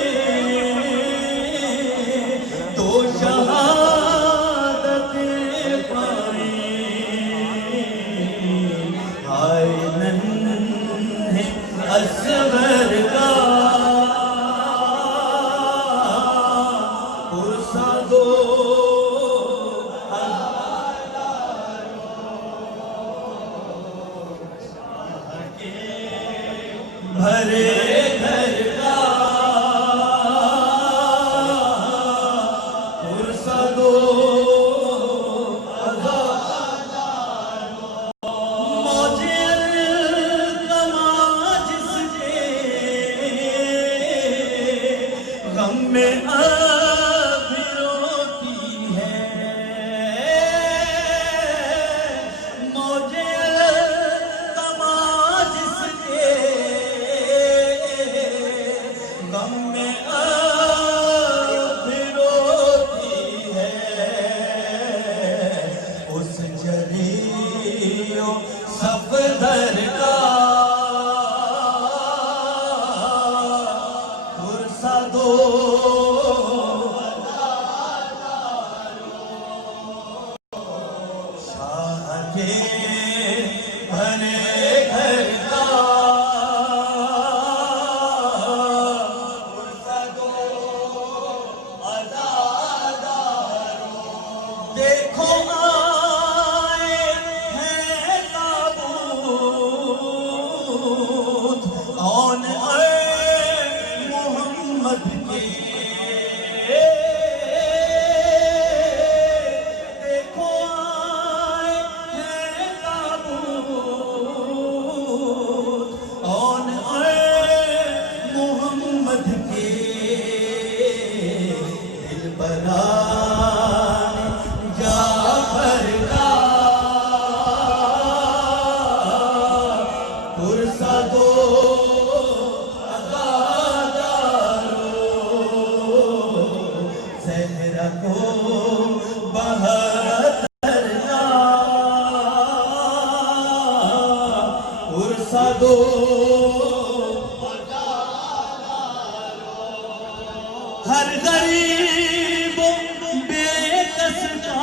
تو شہادتیں پائی ہائے ننھے اصغر کا بھرے گھر کا پرسہ دو عزادارو موج الغماں جس کے غم میں اب روتی ہے موج الغماں جس کے غم میں اب روتی ہے اس جری و صفدر کا پرسہ دو شاہ کے بھرے گھر کا دیکھو آئے ہیں تابوت آن اے محمد کے دیکھو آئے ہیں تابوت آن اے محمد کے دل بران جعفر کا پرسہ دو عزادارو زہرا کو بہتر کا پرسہ دو ہر غریب و بے کس کا